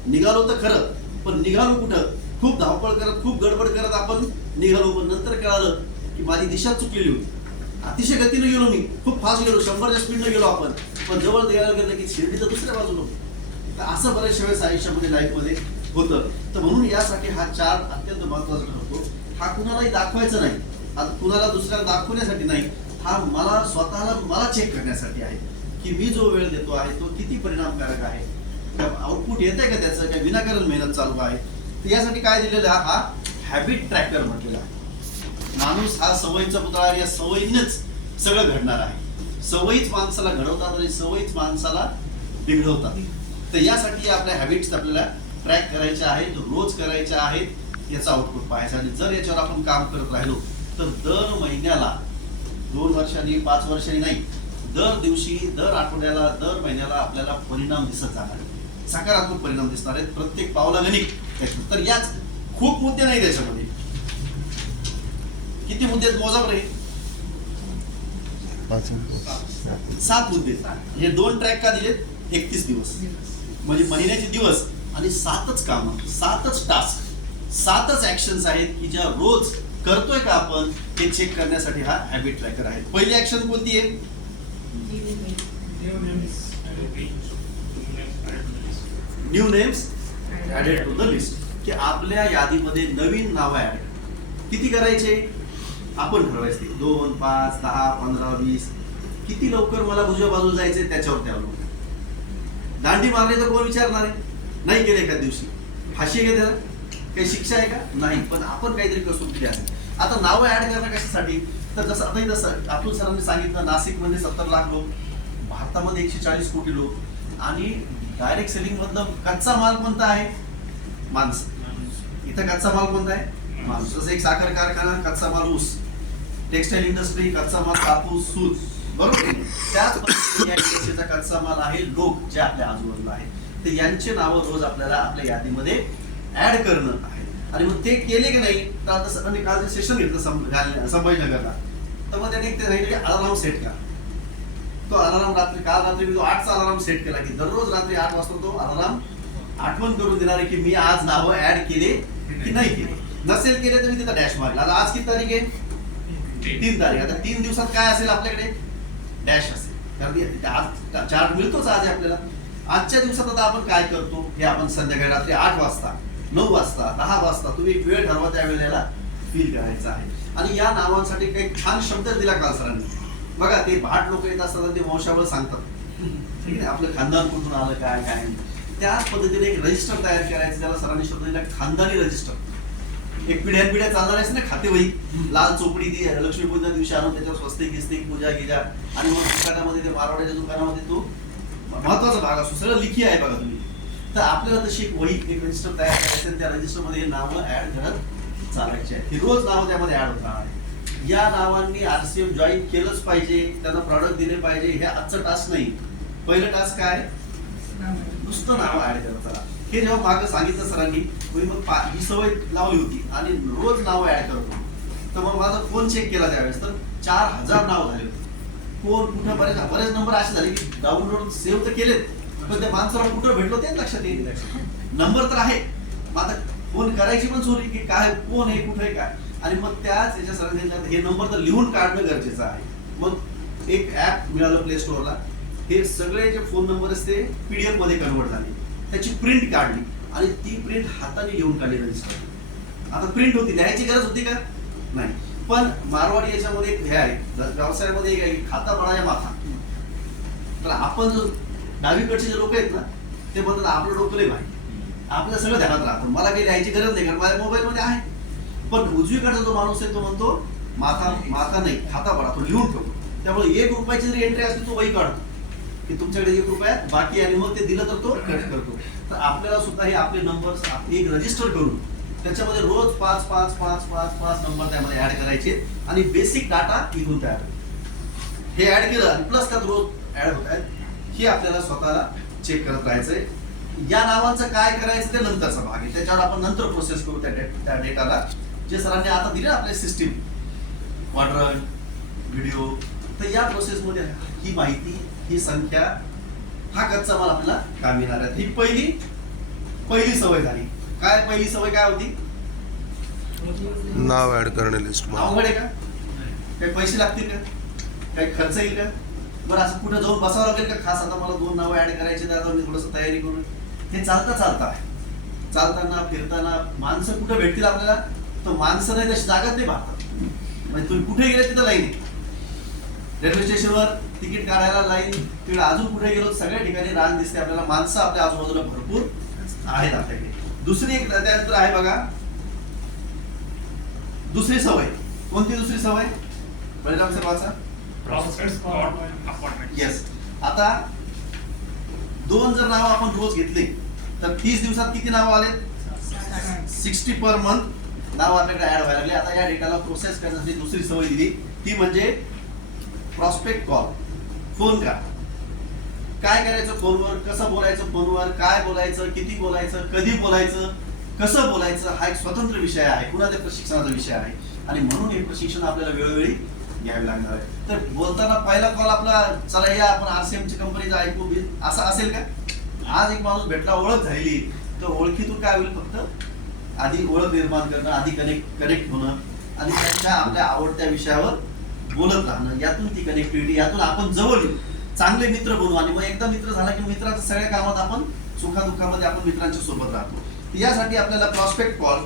निघालो तर खरं, पण निघालो कुठं, खूप धावपळ करत, खूप गडबड करत आपण निघालो, पण नंतर कळालं की माझी दिशा चुकलेली होती. अतिशय गतीने गेलो मी, खूप फास्ट गेलो, 100च्या स्पीडने गेलो आपण, पण जवळ द्यायला गेलं की शिर्डी तर दुसऱ्या बाजूला. तर असं बऱ्याचशा वेळेस आयुष्यामध्ये, लाईफमध्ये होतं. तर म्हणून यासाठी हा चार्ट अत्यंत महत्वाचा ठरतो. हा कुणालाही दाखवायचा नाही, आता कुणाला दुसऱ्याला दाखवण्यासाठी नाही, हा मला स्वतःला चेक करण्यासाठी आहे की मी जो वेळ देतो आहे तो किती परिणामकारक आहे, आउटपुट येत आहे का त्याचं, काय विनाकारण मेहनत चालू आहे. तर यासाठी काय दिलेलं आहे, हा हॅबिट ट्रॅकर म्हटलेला आहे. माणूस हा सवयीचा पुतळा आहे, या सवयीनेच सगळं घडणार आहे. सवयीच माणसाला घडवतात आणि सवयीच माणसाला बिघडवतात. तर यासाठी आपल्या हॅबिट्स आपल्याला ट्रॅक करायच्या आहेत, रोज करायच्या आहेत, याचा आउटपुट पाहायचा. आणि जर याच्यावर आपण काम करत राहिलो तर दर महिन्याला, 2 वर्षांनी, 5 वर्षांनी नाही, दर दिवशी, दर आठवड्याला, दर महिन्याला आपल्याला परिणाम दिसत जाणार, सकारात्मक परिणाम दिसणार आहेत प्रत्येक पावलागणिक. तर याच खूप मुद्दे नाही त्याच्यामध्ये. किती मुद्दे मोजा बरे, 7 मुद्दे. हे 2 ट्रॅक का दिलेत, 31 दिवस म्हणजे महिन्याचे दिवस आणि 7च कामं, 7च टास्क, 7च ऍक्शन्स आहेत की ज्या रोज करतोय का आपण हे चेक करण्यासाठी हा हॅबिट ट्रॅकर आहे. पहिली ऍक्शन कोणती आहे, new names added to the list, की आपल्या यादीमध्ये नवीन नावं ऍड. किती करायचे आपण ठरवायचे, 2, 5, 10, 15, 20. किती लवकर मला उजव्या बाजूला जायचे त्याच्यावरती अवलंबून. दांडी मारली तर कोण विचारणार आहे, नाही गेले एखाद्या दिवशी, फाशी आहे का त्याला, काही शिक्षा आहे का, नाही, पण आपण काहीतरी कसून केली असेल. आता नावं ऍड करणं कशासाठी, तर जसं आता जसं अतुल सरांनी सांगितलं, नाशिकमध्ये 70 लाख लोक, भारतामध्ये 140 कोटी लोक, आणि डायरेक्ट सेलिंग मधलं कच्चा माल कोणता आहे, माणसं. इथं कच्चा माल कोणता आहे, माणूस. जसं एक साखर कारखाना कच्चा माल ऊस, टेक्सटाईल इंडस्ट्री कच्चा माल कापूस, सूत, बरोबर. त्याच पद्धतीने या इंडस्ट्रीचा कच्चा माल आहे लोक जे आपल्या आजूबाजूला आहेत. तर यांचे नावं रोज आपल्याला आपल्या यादीमध्ये ऍड करणं आहे. आणि मग ते केले की नाही, तर आता सरांनी काल सेशन घेतलं संभाजीनगरला, तर मग त्याने अलार्म सेट करा. तो अलाराम काल रात्री मी तो 8चा अलाराम सेट केला की दररोज रात्री 8 वाजता तो अलाराम आठवण करून देणार आहे की मी आज नावं ऍड केले की नाही केले. नसेल केले तर मी तिथं डॅश मारेल. आता आज किती तारीख आहे? 3 तारीख. आता 3 दिवसात काय असेल आपल्याकडे? डॅश असेल. कारण आज चार्ट मिळतोच आज आहे आपल्याला. आजच्या दिवसात आता आपण काय करतो हे आपण संध्याकाळी रात्री 8 वाजता 9 वाजता 10 वाजता तुम्ही एक वेळ ठरवा त्या वेळेला फील करायचं आहे. आणि या नावांसाठी काही छान शब्द दिला काल सरांनी. बघा ते भाट लोक येत असतात ते वंशावळ सांगतात, ठीक आहे, आपलं खानदान कुठून आलं काय काय. त्याच पद्धतीने एक रजिस्टर तयार करायचं, त्याला सरांनी शब्द दिला खानदानी रजिस्टर. एक पिढ्यान खाणार आहेस ना खातेवही, लाल चोपडी ती लक्ष्मीपूजन दिवशी आणून त्याच्यावर स्वस्तिक गिस्तिक पूजा गिजा आणि मग दुकानामध्ये ते मारवाड्याच्या दुकानामध्ये तो महत्वाचा भाग असतो, सगळं लिखी आहे बघा तुम्ही. तर आपल्याला तशी एक वही एक रजिस्टर तयार करायचं, त्या रजिस्टरमध्ये नावं ऍड करत चालायचे आहे. ही रोज नावं त्यामध्ये ऍड होत राहणार आहे. या नावांनी RCM जॉईन केलंच पाहिजे, त्यांना प्रॉडक्ट दिले पाहिजे. हे आजचं टास्क नाही. पहिलं टास्क काय? नुसतं नाव ऍड करत चला. हे जेव्हा मागं सांगितलं सरांनी मी मग ही सवय लावली होती आणि रोज नाव ऍड करतो. तर मग माझा फोन चेक केला त्यावेळेस तर 4000 नाव झाले होते. कोण कुठं बरेच नंबर असे झाले की डाउनलोड सेव्ह तर केलेत पण त्या माणसाला कुठं भेटलो ते लक्षात येईल. नंबर तर आहे, मग आता फोन करायची पण चोरी की काय कोण आहे कुठे काय. आणि मग त्याच याच्या सरांनी हे नंबर तर लिहून काढणं गरजेचं आहे. मग एक ऍप मिळालं प्ले स्टोअरला, हे सगळे जे फोन नंबर असते PDF मध्ये कन्वर्ट झाले. त्याची प्रिंट काढली आणि ती प्रिंट हाताने लिहून काढली रजिस्टर. आता प्रिंट होती, लिहायची गरज होती का? नाही. पण मारवाडी याच्यामध्ये एक हे आहे, व्यवसायामध्ये एक आहे खाता बळाया माथा. तर आपण जो डावीकडचे जे लोक आहेत ना ते म्हणतात आपलं डोकं लय भाई, आपलं सगळं ध्यानात राहतं, मला काही लिहायची गरज नाही कारण माझ्या मोबाईलमध्ये आहे. पण उजवीकडचा जो माणूस आहे तो म्हणतो माथा नाही खाता बळा, तो लिहून ठेवतो. त्यामुळे 1 रुपयाची जरी एंट्री असली तो वही काढतो की तुमच्याकडे 1 रुपया बाकी आणि मग ते दिलं तर तो कट करतो. तर आपल्याला सुद्धा हे आपले नंबर्स एक रजिस्टर करून त्याच्यामध्ये रोज 5 5 5 5 5 नंबर त्यामध्ये ऍड करायचे आणि बेसिक डाटा इथून तयार. हे ऍड केलं आणि प्लस त्यात रोज ऍड होत आहेत हे आपल्याला स्वतःला चेक करत राहायचंय. या नावांचं काय करायचं ते नंतरचा भाग आहे, त्याच्यावर आपण नंतर प्रोसेस करू त्या डेटाला जे सरांनी आता दिले आपल्या सिस्टीम क्वाड्रंट व्हिडिओ. तर या प्रोसेसमध्ये ही माहिती ही संख्या हा कच्चा माल आपल्याला काम येणार आहे. ही पहिली सवय झाली. काय पहिली सवय काय होती? नाव ऍड करणे लिस्ट अवघड आहे का? काही पैसे लागतील का? काही खर्च येईल का? बरं असं कुठं जाऊन बसावं लागेल का खास आता मला 2 नावं ऍड करायचे तर आता मी थोडंसं तयारी करून. हे चालताना फिरताना माणसं कुठं भेटतील आपल्याला? तर माणसं नाही तशी जागाच नाही भारतात. म्हणजे तुम्ही कुठे गेले तिथं लाईन आहे. रेल्वे स्टेशनवर तिकीट काढायला लाईन, तिकडे अजून कुठे गेलो सगळ्या ठिकाणी रांग दिसते आपल्याला. माणसं आपल्या आजूबाजूला भरपूर आहेत आपल्याकडे. दुसरी एक त्यानंतर आहे बघा दुसरी सवय. कोणती दुसरी सवय? बळीराम सर वाचा. येस. आता 2 जर नावं आपण रोज घेतले तर 30 दिवसात किती नावं आले? 60 पर मंथ नाव आपल्याकडे ऍड व्हायला लागले. आता या डेटाला प्रोसेस करण्यासाठी दुसरी सवय दिली ती म्हणजे प्रॉस्पेक्ट कॉल. फोन का काय करायचं फोनवर, कसं बोलायचं फोनवर, काय बोलायचं, किती बोलायचं, कधी बोलायचं, कसं बोलायचं हा एक स्वतंत्र विषय आहे, पुन्हा त्या प्रशिक्षणाचा विषय आहे. आणि म्हणून हे प्रशिक्षण आपल्याला वेळोवेळी घ्यावे लागणार आहे. तर बोलताना पहिला कॉल आपला चला या आपण RCM ची कंपनीचा ऐकून असं असेल का? आज एक माणूस भेटला, ओळख झाली, तर ओळखीतून काय होईल? फक्त आधी ओळख निर्माण करणं, आधी कनेक्ट होणं आणि त्यांच्या आपल्या आवडत्या विषयावर बोलत राहणं, यातून ती कनेक्टिव्हिटी, यातून आपण जवळ येऊ, चांगले मित्र बनू. आणि मग एकदा मित्र झाला की मित्राच्या सगळ्या कामात आपण सुखादुःखामध्ये आपण मित्रांच्या सोबत राहतो. यासाठी आपल्याला प्रॉस्पेक्ट कॉल.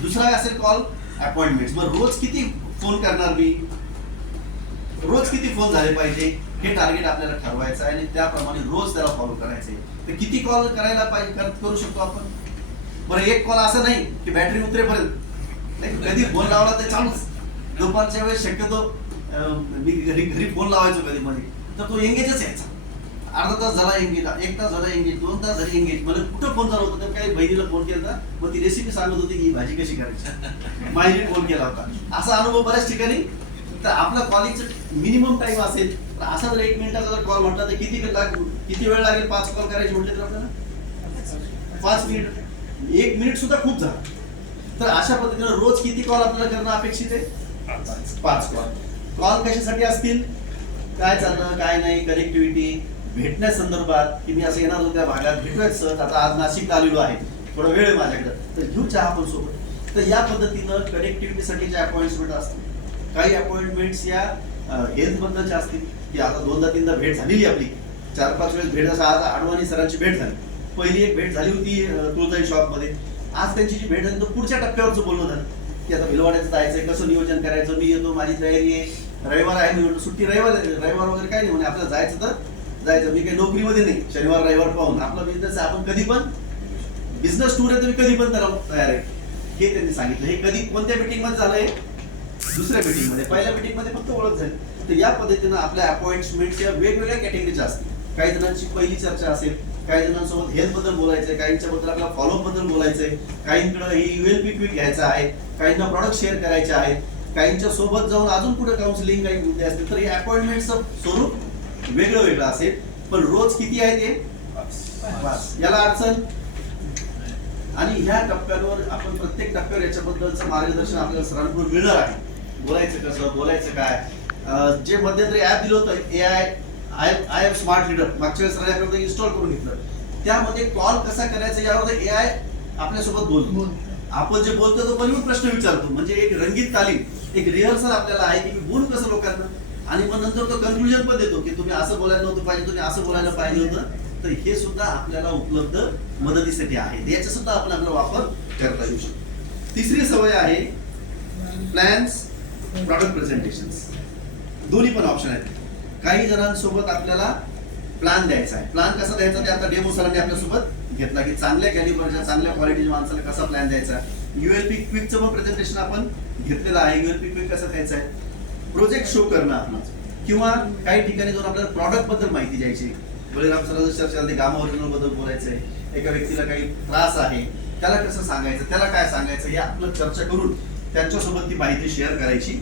दुसरा असेल कॉल अपॉइंटमेंट. मग रोज किती फोन करणार मी, रोज किती फोन झाले पाहिजे हे टार्गेट आपल्याला ठरवायचं आहे आणि त्याप्रमाणे रोज त्याला फॉलो करायचं आहे. तर किती कॉल करायला पाहिजे करू शकतो आपण? बरं एक कॉल असं नाही की बॅटरी उतरेपर्यंत नाही, कधी फोन लावला तर चालूच. दुपारच्या वेळेस शक्यतो मी घरी फोन लावायचो कधी मध्ये तर तो एंगेजच यायचा. अर्धा तास झाला एंगेज, 1 तास झाला एंगेज, 2 तास झाले एंगेज. मला कुठं फोन चालू होता तर काही बहिणीला फोन केला होता, मग ती रेसिपी सांगत होती की ही भाजी कशी करायची, माहिती फोन केला होता. असा अनुभव बऱ्याच ठिकाणी. तर आपला कॉलिंगचं मिनिमम टाइम असेल तर असा जर 1 मिनिटाचा जर कॉल म्हटला तर किती वेळ लागेल? 5 कॉल करायचे म्हटले तर आपल्याला 5 मिनिट. 1 मिनिट सुद्धा खूप झाला. तर अशा पद्धतीने रोज किती कॉल आपल्याला करणं अपेक्षित आहे? 5 कॉल. कॉल कशासाठी असतील? काय चाललं काय नाही, कनेक्टिव्हिटी भेटण्यासंदर्भात की मी असं येणार होतो त्या भागात भेटूयाच सर, आता आज नाशिकला आलेलो आहे, थोडा वेळ आहे माझ्याकडे, तर घेऊ चहा पण सोबत. तर या पद्धतीनं कनेक्टिव्हिटीसाठीच्या अपॉइंटमेंट असतात. काही अपॉइंटमेंट्स या हेल्थ बद्दलच्या असतील की आता 2दा-3दा भेट झालेली आपली, 4-5 वेळेस भेट. असं आज आडवाणी सरांची भेट झाली, पहिली एक भेट झाली होती तुळजाई शॉपमध्ये. आज त्यांची जी भेट झाली तर पुढच्या टप्प्यावरचं बोलणं झालं की आता भिलवाड्याचं जायचंय, कसं नियोजन करायचं, मी येतो, माझी तयारी आहे, रविवार आहे, मी म्हणतो सुट्टी रविवार वगैरे काय नाही म्हणे, आपल्याला जायचं तर जायचं. मी काही नोकरीमध्ये नाही, शनिवार रविवार पाहून आपला बिझनेस आहे, आपण कधी पण बिझनेस टूर आहे तर मी कधी पण तयार आहे, हे त्यांनी सांगितलं. हे कधी कोणत्या मीटिंग मध्ये झालंय? दुसऱ्या मीटिंग मध्ये. पहिल्या मीटिंग मध्ये फक्त ओळख झाली. तर या पद्धतीनं आपल्या अपॉइंटमेंट या वेगवेगळ्या कॅटेगरीच्या असतील. काही जणांची पहिली चर्चा असेल, काही जणांसोबत हेल्थ बद्दल बोलायचंय, काहींच्या बद्दल आपल्याला फॉलोअप बद्दल बोलायचंय, काहींकडे ULP क्विक घ्यायचं आहे, काहींना प्रॉडक्ट शेअर करायचे आहेत, काहींच्या सोबत जाऊन अजून पुढे काउन्सिलिंग काही मुद्दे असतील. तर हे अपॉइंटमेंटचं स्वरूप वेगळं वेगळं असेल, पण रोज किती आहे ते 5. याला अडचण. आणि ह्या टप्प्यांवर आपण प्रत्येक टप्प्यावर याच्याबद्दलचं मार्गदर्शन आपल्याला सरांकडून मिळणार आहे. बोलायचं कसं, बोलायचं काय. जे मध्यंतरी ऍप दिलं होतं आय एम स्मार्ट लीडर, मागच्या वेळेस सरांकडे इन्स्टॉल करून घेतलं. त्यामध्ये कॉल कसा करायचा यावर AI आपल्यासोबत बोलतो. आपण जे बोलतो तो पण प्रश्न विचारतो, म्हणजे एक रंगीत तालीम, एक रिहर्सल आपल्याला आहे की मी बोलू कसं लोकांना. आणि मग नंतर तो कन्क्लुजन पण देतो की तुम्ही असं बोलायला नव्हतं पाहिजे, तुम्ही असं बोलायला पाहिजे होतं. तर हे सुद्धा आपल्याला उपलब्ध मदतीसाठी आहे, याचा सुद्धा आपण आपला वापर करता येऊ शकतो. तिसरी सवय आहे प्लॅन्स प्रॉडक्ट प्रेझेंटेशन्स. दोन्ही पण ऑप्शन आहेत. काही जणांसोबत आपल्याला प्लॅन द्यायचा आहे. प्लॅन कसा द्यायचा ते आता डेमो सरांनी आपल्यासोबत घेतला की चांगल्या कॅलिबरच्या चांगल्या क्वालिटीच्या माणसाला कसा प्लॅन द्यायचा. ULP क्विकचं पण प्रेझेंटेशन आपण घेतलेलं आहे. ULP क्विक कसं द्यायचं आहे, प्रोजेक्ट शो करणं आपण, किंवा काही ठिकाणी जाऊन आपल्याला प्रॉडक्ट बद्दल माहिती द्यायची. बळीराम सरांचं चर्चा झाली, गामा ओरिजिनल बद्दल बोलायचंय, एका व्यक्तीला काही त्रास आहे त्याला कसं सांगायचं, त्याला काय सांगायचं, हे आपलं चर्चा करून त्यांच्यासोबत ती माहिती शेअर करायची.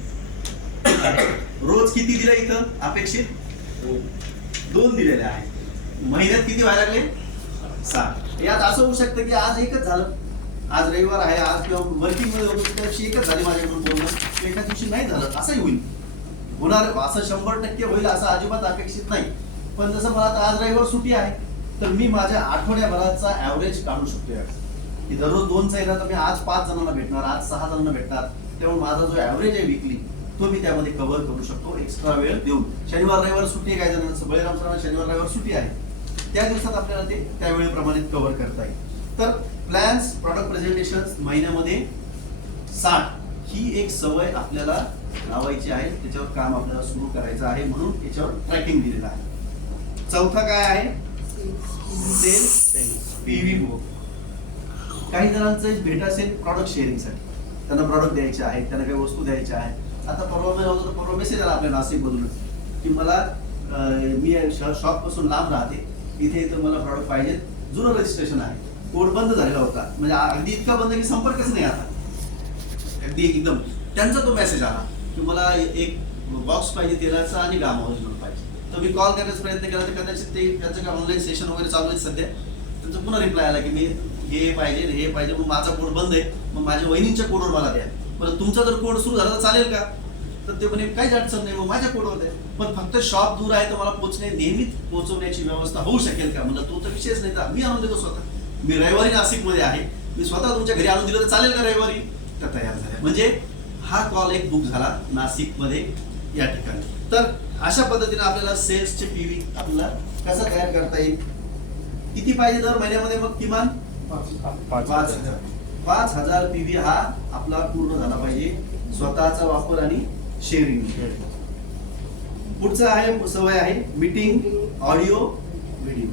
रोज किती दिलं इथं अपेक्षित? 2 दिलेले आहे. महिन्यात किती व्हायला लागले? 7. यात असं होऊ शकतं की आज एकच झालं, आज रविवार आहे, आज किंवा वर्किंग मध्ये होतो त्या दिवशी एकच झाली माझ्याकडून बोलणं, एका दिवशी नाही झालं, असंही होईल. होणार असं 100% होईल असं अजिबात अपेक्षित नाही. पण जसं मला आता आज रविवार सुट्टी आहे तर मी माझ्या आठवड्याभराचा ऍव्हरेज काढू शकतो की दररोज 2चा येणार तर मी आज 5 जणांना भेटणार, आज 6 जणांना भेटणार. त्यामुळे माझा जो ऍव्हरेज आहे विकली तो मी त्यामध्ये कव्हर करू शकतो एक्स्ट्रा वेळ देऊन. शनिवार रविवार सुट्टी आहे, काय जणांचं बळीराम सरांना शनिवार रविवार सुट्टी आहे, त्या दिवसात आपल्याला ते त्या वेळेप्रमाणे कव्हर करता येईल. तर प्लॅन्स प्रॉडक्ट प्रेझेंटेशन महिन्यामध्ये 60 ही एक सवय आपल्याला लावायची आहे. त्याच्यावर काम आपल्याला सुरू करायचं आहे, म्हणून याच्यावर ट्रॅकिंग दिलेलं आहे. चौथा काय आहे? Sales PV book. काही जणांचं भेट असेल प्रॉडक्ट शेअरिंगसाठी, त्यांना प्रॉडक्ट द्यायचे आहेत, त्यांना काही वस्तू द्यायच्या आहेत. आता परवा मेसेज आला आपल्या नाशिक मधूनच की मला मी शॉप पासून लांब राहते, इथे मला प्रॉडक्ट पाहिजे, जुनं रजिस्ट्रेशन आहे, कोड बंद झालेला होता, म्हणजे अगदी इतका बंद की संपर्कच नाही आता, अगदी एकदम. त्यांचा तो मेसेज आला की मला एक बॉक्स पाहिजे तेलाचा आणि गामा ओरिजिनल पाहिजे. तर मी कॉल करण्याचा प्रयत्न केला तर कदाचित ते त्यांचं काय ऑनलाईन सेशन वगैरे चालू आहे सध्या. त्यांचा पुन्हा रिप्लाय आला की मी हे पाहिजे हे पाहिजे, मग माझा कोड बंद आहे, मग माझ्या वहिनींच्या कोडवर मला द्या. बरं तुमचा जर कोड सुरू झाला तर चालेल का? तर ते म्हणे काहीच अडचण नाही, मग माझ्या कोडवर द्या. पण फक्त शॉप दूर आहे तर मला नेहमीच पोहोचवण्याची व्यवस्था होऊ शकेल का? म्हणजे तो तर विषयच नाही, तर मी आणून देतो स्वतः. मी रविवारी नाशिकमध्ये आहे, मी स्वतः तुमच्या घरी आणून दिलं तर चालेल का रविवारी? तर तयार झाल्या. म्हणजे हा कॉल एक बुक झाला नाशिकमध्ये या ठिकाणी. तर अशा पद्धतीने आपल्याला सेल्सचे PV आपल्याला कसा तयार करता येईल. किती पाहिजे दर महिन्यामध्ये? मग किमान 5,000 PV हा आपला पूर्ण झाला पाहिजे, स्वतःचा वापर आणि शेअरिंग. पुढचं आहे सवय आहे मीटिंग ऑडिओ व्हिडिओ.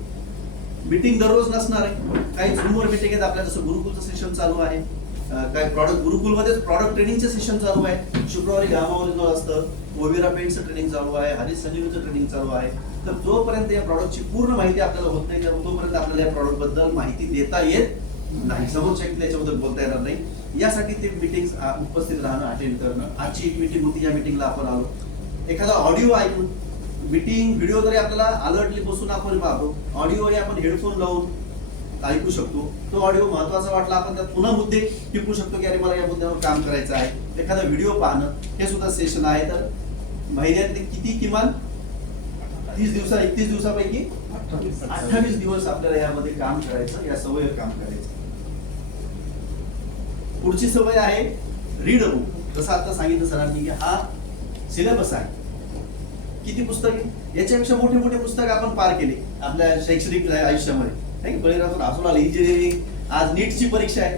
मीटिंग दररोज नसणार आहे, काही झूमवर मीटिंग आहेत आपल्या, जसं गुरुकुलचं सेशन चालू आहे, काही प्रॉडक्ट गुरुकुलमध्येच प्रॉडक्ट ट्रेनिंगचं सेशन चालू आहे. शुक्रवारी गामा ओरिजिनल असतं, ओविरा पेंटचं ट्रेनिंग चालू आहे, हरीश संजीवचं ट्रेनिंग चालू आहे. तर जोपर्यंत या प्रॉडक्टची पूर्ण माहिती आपल्याला होत नाही तोपर्यंत आपल्याला या प्रॉडक्ट बद्दल माहिती देता येत नाही, समोरच्या त्याच्याबद्दल बोलता येणार नाही. यासाठी ते मीटिंग उपस्थित राहणं, अटेंड करणं. आजची एक मीटिंग होती, या मीटिंगला आपण आलो. एखादा ऑडिओ ऐकून मीटिंग व्हिडिओ जरी आपल्याला अलर्टली बसून आपण पाहतो, ऑडिओ हे आपण हेडफोन लावून ऐकू शकतो. तो ऑडिओ महत्वाचा वाटला आपण त्यात पुन्हा मुद्दे टिपू शकतो की अरे मला या मुद्द्यावर काम करायचं आहे. एखादा व्हिडिओ पाहणं हे सुद्धा सेशन आहे. तर महिन्यातले किती? किमान 31 दिवसापैकी 28 दिवस आपल्याला यामध्ये काम करायचं, या सवयीवर काम करायचं. पुढची सवय आहे रीड अ बुक. जसं आता सांगितलं सरांनी की हा सिलेबस आहे. किती पुस्तके, याच्यापेक्षा मोठे मोठे पुस्तक आपण पार केले आपल्या शैक्षणिक आयुष्यामध्ये, नाही बळीरातून हसून आलं. इंजिनिअरिंग, आज नीटची परीक्षा आहे,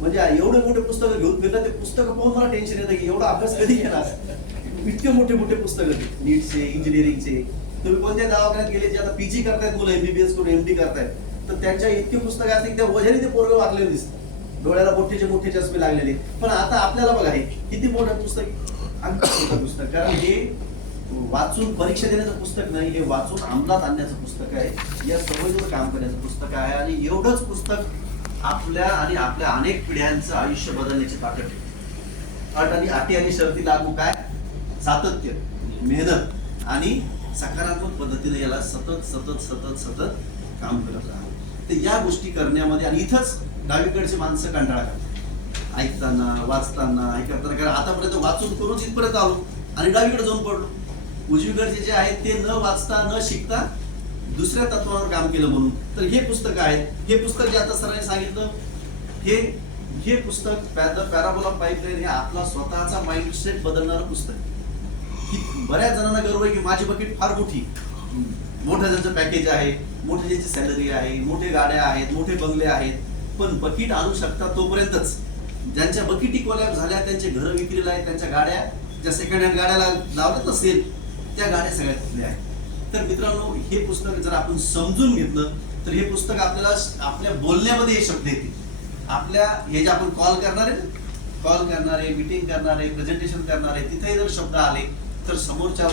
म्हणजे एवढे मोठे पुस्तकं घेऊन फिरलं. ते पुस्तकं पाहून मला टेन्शन येतं की एवढा अभ्यास कधी केला. इतके मोठे मोठे पुस्तकं नीटचे, इंजिनिअरिंगचे. तुम्ही कोणत्या दवाखान्यात गेले जे आता पीजी करतायत मुलं, एमबीबीएस करून एमडी करतायत, तर त्यांच्या इतके पुस्तकं असते की त्या वजनी ते पोरगं वागलेलं दिसतं, डोळ्याला मोठेचे मोठे चष्मे लागलेले. पण आता आपल्याला बघा हे किती मोठं पुस्तक, मोठं पुस्तक. कारण हे वाचून परीक्षा देण्याचं पुस्तक नाही, हे वाचून अंमलात आणण्याचं पुस्तक आहे, या सवयीवर काम करण्याचं पुस्तक आहे. आणि एवढंच पुस्तक आपल्या आणि आपल्या अनेक पिढ्यांचं आयुष्य बदलण्याची ताकद आहे. अट आणि अटी आणि शर्ती लागू काय, सातत्य, मेहनत आणि सकारात्मक पद्धतीने याला सतत सतत सतत सतत काम करत राहा. तर या गोष्टी करण्यामध्ये, आणि इथंच डावीकडची माणसं कंटाळा करतात ऐकताना, वाचताना, हे करताना. कारण आतापर्यंत वाचून करून इथपर्यंत आलो आणि डावीकडे जाऊन पडलो. उजवीकडचे जे आहेत ते न वाचता न शिकता दुसऱ्या तत्वावर काम केलं म्हणून. तर हे पुस्तक आहेत. हे पुस्तक जे आता सरांनी सांगितलं, हे पुस्तक पॅराबोला पाईपलाईन, हे आपला स्वतःचा माइंडसेट बदलणारं पुस्तक. बऱ्याच जणांना गर्व आहे की माझी बकेट फार मोठी, मोठं ज्यांचं पॅकेज आहे, मोठी ज्याची सॅलरी आहे, मोठे गाड्या आहेत, मोठे बंगले आहेत. पण बकेट आणू शकता तोपर्यंतच. ज्यांच्या बकेटी कोलॅप झाल्या, त्यांचे घर विक्रीला आहेत, त्यांच्या गाड्या ज्या सेकंड हँड गाड्याला लावल्यात नसेल त्या गाड्या सगळ्यात कुठल्या आहेत. तर मित्रांनो, हे पुस्तक जर आपण समजून घेतलं तर हे पुस्तक आपल्याला आपल्या बोलण्यामध्ये हे शब्द येतील. आपल्या हे जे आपण कॉल करणारे, मीटिंग करणारे, प्रेझेंटेशन करणारे, तिथे जर शब्द आले तर समोरच्या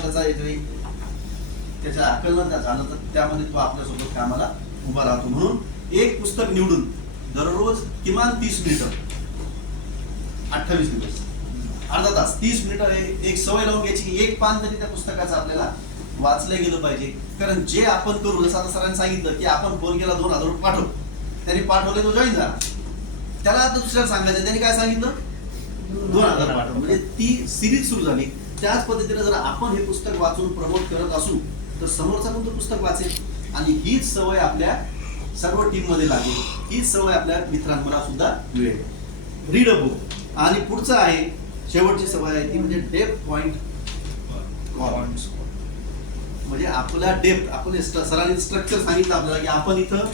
त्याच्या आकलन झालं तर त्यामध्ये तो आपल्यासोबत कामाला उभा राहतो. म्हणून एक पुस्तक निवडून दररोज किमान 30 मिनिटं, 28 दिवस, अर्धा तास, 30 मिनिटं एक सवय लावून घ्यायची की एक पान तरी त्या पुस्तकाचं आपल्याला वाचलं गेलं पाहिजे. कारण जे आपण करू, जसं आता सरांनी सांगितलं की आपण फोन केला, 2000 रुपये पाठव, त्यांनी पाठवले, तो जॉईन झाला. त्याला आता दुसऱ्याला सांगायचं, त्यांनी काय सांगितलं, 2000 पाठव. म्हणजे ती सिरीज सुरू झाली. त्याच पद्धतीने जर आपण हे पुस्तक वाचून प्रमोट करत असू तर समोरचा पण तो पुस्तक वाचेल. आणि हीच सवय आपल्या सर्व टीम मध्ये लागेल, हीच सवय आपल्या मित्रांना सुद्धा मिळेल. Read a book. आणि पुढचं आहे, शेवटची सवय आहे ती म्हणजे डेप्थ पॉइंट. म्हणजे आपल्या डेप्थ, आपण सरांनी स्ट्रक्चर सांगितलं आपल्याला की आपण इथं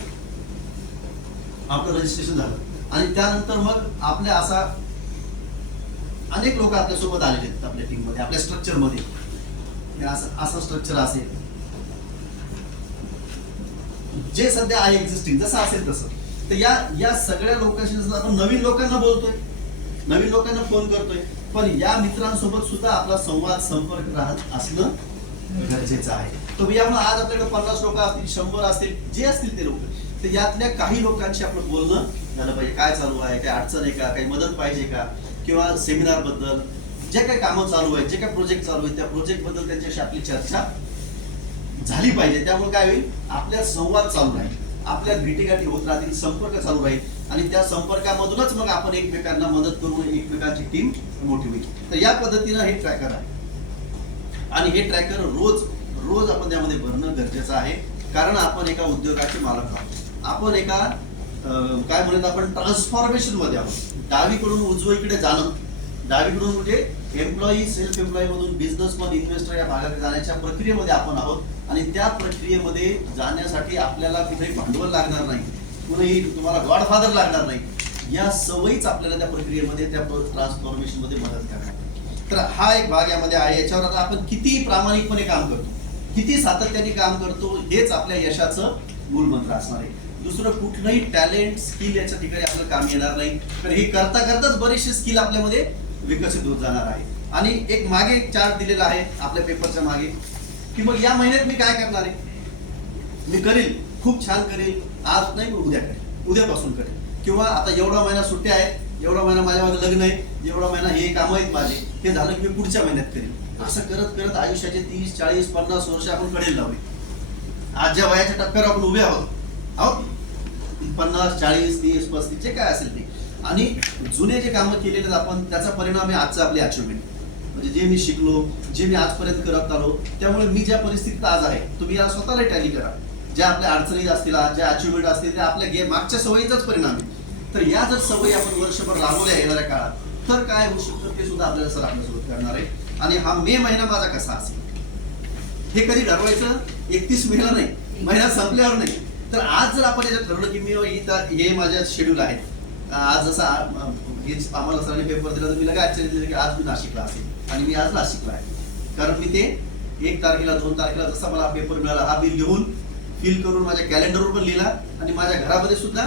आपलं रजिस्ट्रेशन झालं आणि त्यानंतर मग आपल्या असा अनेक लोक आपल्यासोबत आलेले आहेत आपल्या टीम मध्ये, आपल्या स्ट्रक्चर मध्ये. असं स्ट्रक्चर असेल जे सध्या आहे एक्झिस्टिंग, जसं असेल तसं. तर या सगळ्या लोकांशी आपण नवीन लोकांना बोलतोय, नवीन लोकांना फोन करतोय, पण या मित्रांसोबत सुद्धा आपला संवाद, संपर्क राहत असणं गरजेचं आहे. तर यामुळे आज आपल्याकडे 50 लोक असतील, 100 असतील, जे असतील ते लोक, तर यातल्या काही लोकांशी आपलं बोलणं झालं पाहिजे. काय चालू आहे, काय अडचण आहे का, काही मदत पाहिजे का, किंवा सेमिनार बद्दल जे काही कामं चालू आहेत, जे काही प्रोजेक्ट चालू आहेत, त्या प्रोजेक्ट बद्दल त्यांच्याशी आपली चर्चा झाली पाहिजे. त्यामुळे काय होईल, आपल्या संवाद चालू राहील, आपल्या भेटीगाठी होत राहतील, संपर्क चालू राहील आणि त्या संपर्कामधूनच मग आपण एकमेकांना मदत करू, एकमेकांची टीम मोठी होईल. तर या पद्धतीनं हे ट्रॅकर आहे आणि हे ट्रॅकर रोज आपण त्यामध्ये भरणं गरजेचं आहे. कारण आपण एका उद्योगाचे मालक आहोत, आपण एका काय म्हणत आपण ट्रान्सफॉर्मेशन मध्ये आहोत. डावीकडून उजवीकडे जाणं, डावीकडून म्हणजे एम्प्लॉई, सेल्फ एम्प्लॉई मधून बिझनेस मध्ये इन्व्हेस्टर या भागाकडे जाण्याच्या प्रक्रियेमध्ये आपण आहोत. आणि त्या प्रक्रियेमध्ये जाण्यासाठी आपल्याला कुठेही भांडवल लागणार नाही, कुठेही तुम्हाला गॉडफादर लागणार नाही. या सवयीच आपल्याला त्या प्रक्रियेमध्ये, त्या ट्रान्सफॉर्मेशन मध्ये मदत करणार. तर हा एक भाग यामध्ये आहे. याच्यावर आता आपण किती प्रामाणिकपणे काम करतो, किती सातत्याने काम करतो, हेच आपल्या यशाचं मूलमंत्र असणार आहे. दुसरं कुठलंही टॅलेंट, स्किल याच्या ठिकाणी आपलं काम येणार नाही. तर हे करता करताच बरेचसे स्किल आपल्यामध्ये विकसित होत जाणार आहे. आणि एक मागे एक चार्ट दिलेला आहे आपल्या पेपरच्या मागे, की मग या महिन्यात मी काय करणार आहे, मी करेल, खूप छान करेल, आज नाही उद्या करेल, उद्यापासून करेल, किंवा आता एवढा महिना सुट्ट्या आहेत, एवढा महिना माझ्या मागे लग्न आहे, एवढा महिना हे कामं आहेत माझे, हे झालं की मी पुढच्या महिन्यात करेल. असं करत करत आयुष्याचे 30, 40, 50 वर्ष आपण कडेल लावले. आज ज्या वयाच्या टप्प्यावर आपण उभे आहोत, 50, 40, 30, 35 जे काय असेल ते, आणि जुने जे कामं केलेले आपण, त्याचा परिणाम आहे आजचं आपली अचिव्हमेंट. म्हणजे जे मी शिकलो, जे मी आजपर्यंत करत आलो, त्यामुळे मी ज्या परिस्थितीत आज आहे, तुम्ही या स्वतःला टॅली करा. ज्या आपल्या अडचणी असतील, ज्या अचिव्हमेंट असतील, ते आपल्या मागच्या सवयीचाच परिणाम आहे. तर या जर सवयी आपण वर्षभर राबवल्या येणाऱ्या काळात, तर काय होऊ शकतं ते सुद्धा आपल्याला सर आपल्यासोबत करणार आहे. आणि हा मे महिना माझा कसा असेल हे कधी ठरवायचं 31 मेला नाही, महिना संपल्यावर नाही. तर आज जर आपण याच्यात ठरवलं की मी हे माझ्या शेड्यूल आहे, आज जसा आम्हाला सरांनी पेपर दिला तर मी लगेच आश्चर्य दिलं की आज मी नाशिकला असेल आणि मी आज नाशिकला आहे. कारण मी ते 1 तारखेला 2 तारखेला जसा मला पेपर मिळाला हा मी लिहून फिल करून माझ्या कॅलेंडरवर पण लिहिला आणि माझ्या घरामध्ये सुद्धा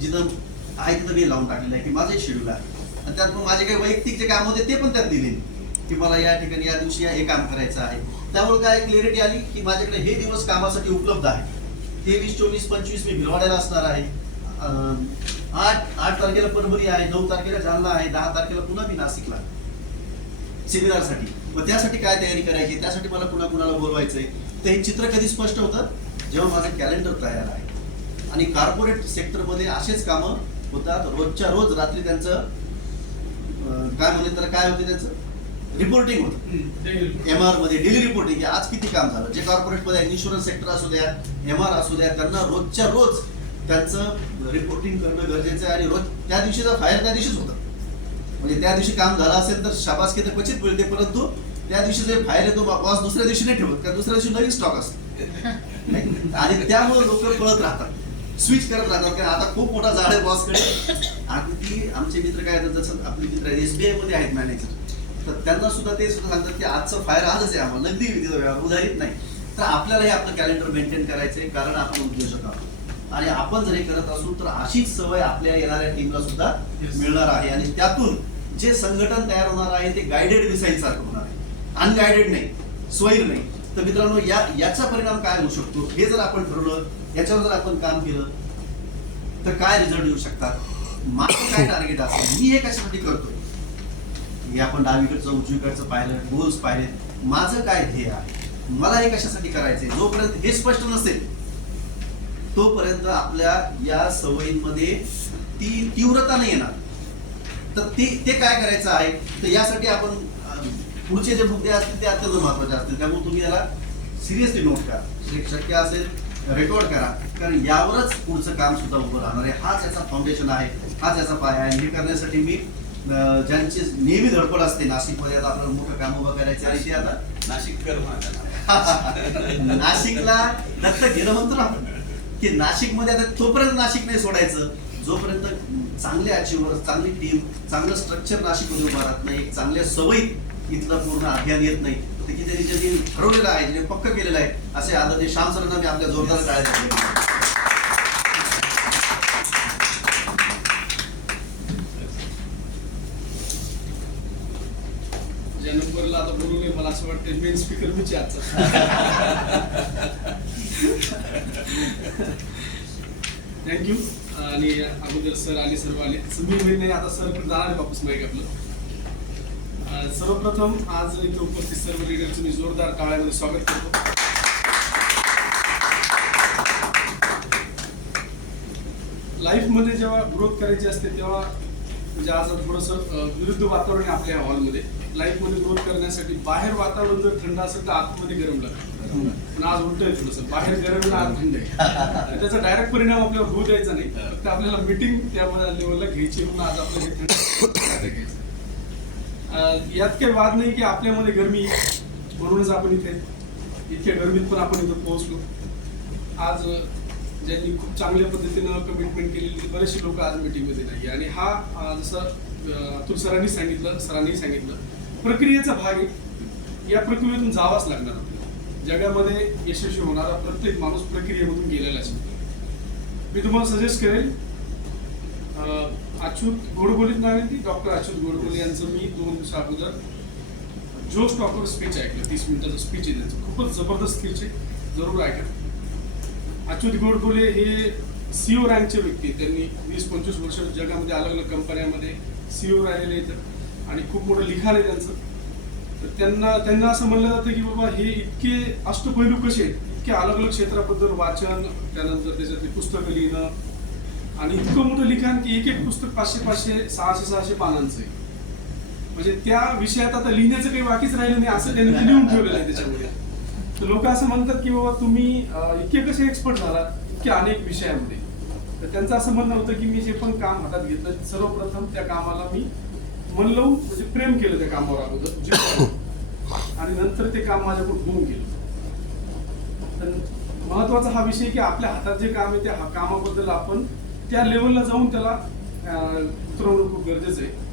जिथं आहे तिथं मी लावून टाकलेलं आहे की माझं एक शेड्यूल आहे. आणि त्यात मग माझे काही वैयक्तिक जे काम होते ते पण त्यात दिले की मला या ठिकाणी या दिवशी हे काम करायचं आहे. त्यामुळे काय क्लिअरिटी आली की माझ्याकडे हे दिवस कामासाठी उपलब्ध आहे. 23, 24, 25 मी भिलवाड्याला असणार आहे, 8 तारखेला परभणी आहे, 9 तारखेला जालना आहे, 10 तारखेला पुन्हा मी नाशिकला सेमिनारसाठी. मग त्यासाठी काय तयारी करायची, त्यासाठी मला पुन्हा कुणाला बोलवायचंय, तर हे चित्र कधी स्पष्ट होतं जेव्हा माझं कॅलेंडर तयार आहे. आणि कॉर्पोरेट सेक्टरमध्ये असेच कामं होतात, रोजच्या रोज रात्री त्यांचं काय म्हणले तर काय होते त्यांचं रिपोर्टिंग होतं MR मध्ये डेली रिपोर्टिंग, आज किती काम झालं. जे कॉर्पोरेटमध्ये इन्शुरन्स सेक्टर असू द्या, MR असू द्या, त्यांना रोजच्या रोज त्यांचं रिपोर्टिंग करणं गरजेचं आहे. आणि रोज त्या दिवशीचा फायर त्या दिवशीच होतं, म्हणजे त्या दिवशी काम झालं असेल तर शाबासकी तर क्वचित मिळते, परंतु त्या दिवशी जे फायर येतो बॉस दुसऱ्या दिवशी नाही ठेवत, कारण दुसऱ्या दिवशी नवीन स्टॉक असतो आणि त्यामुळे लोक पळत राहतात, स्विच करत राहतात. कारण आता खूप मोठा जाळ आहे बॉसकडे. अगदी आमचे मित्र काय आहेत, जसं आपले मित्र SBI मध्ये आहेत मॅनेजर, तर त्यांना सुद्धा ते सुद्धा सांगतात की आजचं फायर आजच आहे, आम्हाला नगदी व्यवहार उधारीत नाही. तर आपल्याला हे आपलं कॅलेंडर मेंटेन करायचंय, कारण आपण उद्योजक आहोत आणि आपण जर हे करत असू तर अशीच सवय आपल्या येणाऱ्या टीमला सुद्धा मिळणार आहे. आणि त्यातून जे संघटन तयार होणार आहे ते गायडेड मिसाईल सारखं होणार आहे, अनगायडेड नाही, स्वैर नाही. तर मित्रांनो याचा परिणाम काय होऊ शकतो हे जर आपण ठरवलं, याच्यावर जर आपण काम केलं तर काय रिझल्ट येऊ शकतात, माझं काय टार्गेट असेल, मी हे कशासाठी करतोय, हे आपण डावीकडचं उजवीकडचं पाहिलं, गोल्स पाहिले, माझं काय ध्येय आहे, मला हे कशासाठी करायचंय. जोपर्यंत हे स्पष्ट नसेल तोपर्यंत आपल्या या सवयींमध्ये ती तीव्रता नाही येणार. तर ते काय करायचं आहे, तर यासाठी आपण पुढचे जे मुद्दे असतील ते अत्यंत महत्त्वाचे असतील. त्यामुळे तुम्ही याला सिरियसली नोट करा, शक्य असेल रेकॉर्ड करा, कारण यावरच पुढचं काम सुद्धा उभं राहणार आहे. हाच याचा फाउंडेशन आहे, हाच याचा पाया आहे. हे करण्यासाठी मी ज्यांची नेहमी धडपड असते, नाशिकमध्ये आता आपल्याला मोठं काम उभं करायचं आणि ते आता नाशिककर नाशिकला दत्तक घेणं म्हणतो ना आपण, की नाशिकमध्ये आता तोपर्यंत नाशिक नाही सोडायचं जोपर्यंत चांगले अचिव्हर्स, चांगली टीम, चांगलं स्ट्रक्चर नाशिकमध्ये उभं राहत नाही, चांगल्या सवयीत इथलं पूर्ण अभियान येत नाही. तर की त्यांनी ज्यांनी ठरवलेलं आहे, ज्यांनी पक्क केलेलं आहे, असे आदरणीय श्याम सरांना मी आपल्या जोरदार टाळ्या. ज्या नंबरला आता बोलू नये, मला असं वाटतं मेन स्पीकर मीच आहे आजचा. थँक्यू. आणि अगोदर सर आले, सर्व आले, मी नाही आता सर पण जाणार आहे वापस माईक आपलं. सर्वप्रथम आज इथे उपस्थित सर्व लीडरचं मी जोरदार टाळ्यामध्ये स्वागत करतो. लाईफमध्ये जेव्हा ग्रोथ करायची असते तेव्हा म्हणजे आज थोडंसं विरुद्ध वातावरण आहे आपल्या हॉलमध्ये. लाईफमध्ये ग्रोथ करण्यासाठी बाहेर वातावरण जर थंड असेल तर आतमध्ये गरम लागतं, पण आज उलट आहे थोडंसं, बाहेर गरम आणि आत थंड आहे. त्याचा डायरेक्ट परिणाम आपल्याला होऊ द्यायचा नाही, फक्त आपल्याला मिटिंग त्या लेवलला घ्यायची म्हणून आज आपलं हे थंड घ्यायचं. यात काही वाद नाही की आपल्यामध्ये गरमी, म्हणूनच आपण इथे इतक्या गरमीत पण आपण इथं पोहोचलो. आज ज्यांनी खूप चांगल्या पद्धतीनं कमिटमेंट केलेली बरेचसे लोक आज मीटिंगमध्ये नाही. आणि हा जसं अतुल सरांनी सांगितलं प्रक्रियेचा भाग आहे. या प्रक्रियेतून जावाच लागणार आपल्याला. जगामध्ये यशस्वी होणारा प्रत्येक माणूस प्रक्रियेमधून गेलेला असेल. मी तुम्हाला सजेस्ट करेल, अच्युत गोडबोलेच नाव आहे ती, डॉक्टर अच्युत गोडबोले यांचं मी 2 दिवसा अगोदर जो स्टॉकवर स्पीच ऐकलं. 30 मिनिटाचं स्पीच आहे त्यांचं, खूपच जबरदस्त स्पीच आहे, जरूर ऐका. अच्युत गोडबोले हे CEO रँकचे व्यक्ती आहेत. त्यांनी 20-25 वर्ष जगामध्ये अलग अलग कंपन्यांमध्ये CEO राहिलेले आहेत आणि खूप मोठं लिखाण आहे त्यांचं. तर त्यांना असं म्हणलं जातं की बाबा हे इतके अष्टपैलू कसे आहेत, इतके अलग अलग क्षेत्राबद्दल वाचन, त्यानंतर त्याच्यातली पुस्तकं लिहिणं आणि इतकं मोठं लिखाण की एक पुस्तक 500-600 पानांचं आहे. म्हणजे त्या विषयात आता लिहिण्याचं काही बाकीच राहिलं नाही असं त्यांनी ते लिहून ठेवलेलं आहे त्याच्यामध्ये. तर लोक असं म्हणतात की बाबा तुम्ही इतके कसे एक्सपर्ट झाला इतके अनेक विषयामध्ये. तर त्यांचं असं म्हणणं होतं की मी जे पण काम हातात घेतलं सर्वप्रथम त्या कामाला मी मन लावून म्हणजे प्रेम केलं त्या कामावर अगोदर जीव लावून. आणि नंतर ते काम माझ्याकडून होऊन गेलं. तर महत्वाचा हा विषय की आपल्या हातात जे काम आहे त्या कामाबद्दल आपण त्या लेवलला जाऊन त्याला उतरवणं खूप गरजेचं आहे.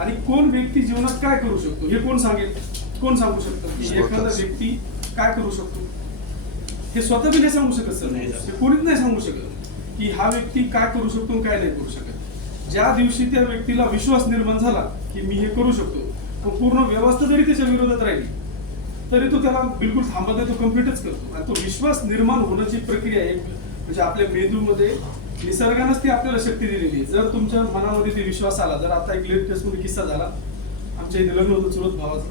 आणि कोण व्यक्ती जीवनात काय करू शकतो हे कोण सांगेल? कोण सांगू शकतो की एखादा व्यक्ती काय करू शकतो? हे स्वतः बी नाही सांगू शकत सर. हे कोणीच नाही सांगू शकत की हा व्यक्ती काय करू शकतो आणि काय नाही करू शकत. ज्या दिवशी त्या व्यक्तीला विश्वास निर्माण झाला की मी हे करू शकतो, तो पूर्ण व्यवस्था जरी त्याच्या विरोधात राहिली तरी तो त्याला बिलकुल थांबत नाही, तो कम्प्लीटच करतो. आणि तो विश्वास निर्माण होण्याची प्रक्रिया आहे म्हणजे आपल्या मेंदूमध्ये निसर्गानेच ती आपल्याला शक्ती दिलेली आहे. जर तुमच्या मनामध्ये ते विश्वास आला, जर आता एक लेटेस्ट मध्ये किस्सा झाला, आमच्या इथे लग्न होतं चुलत भावाचं.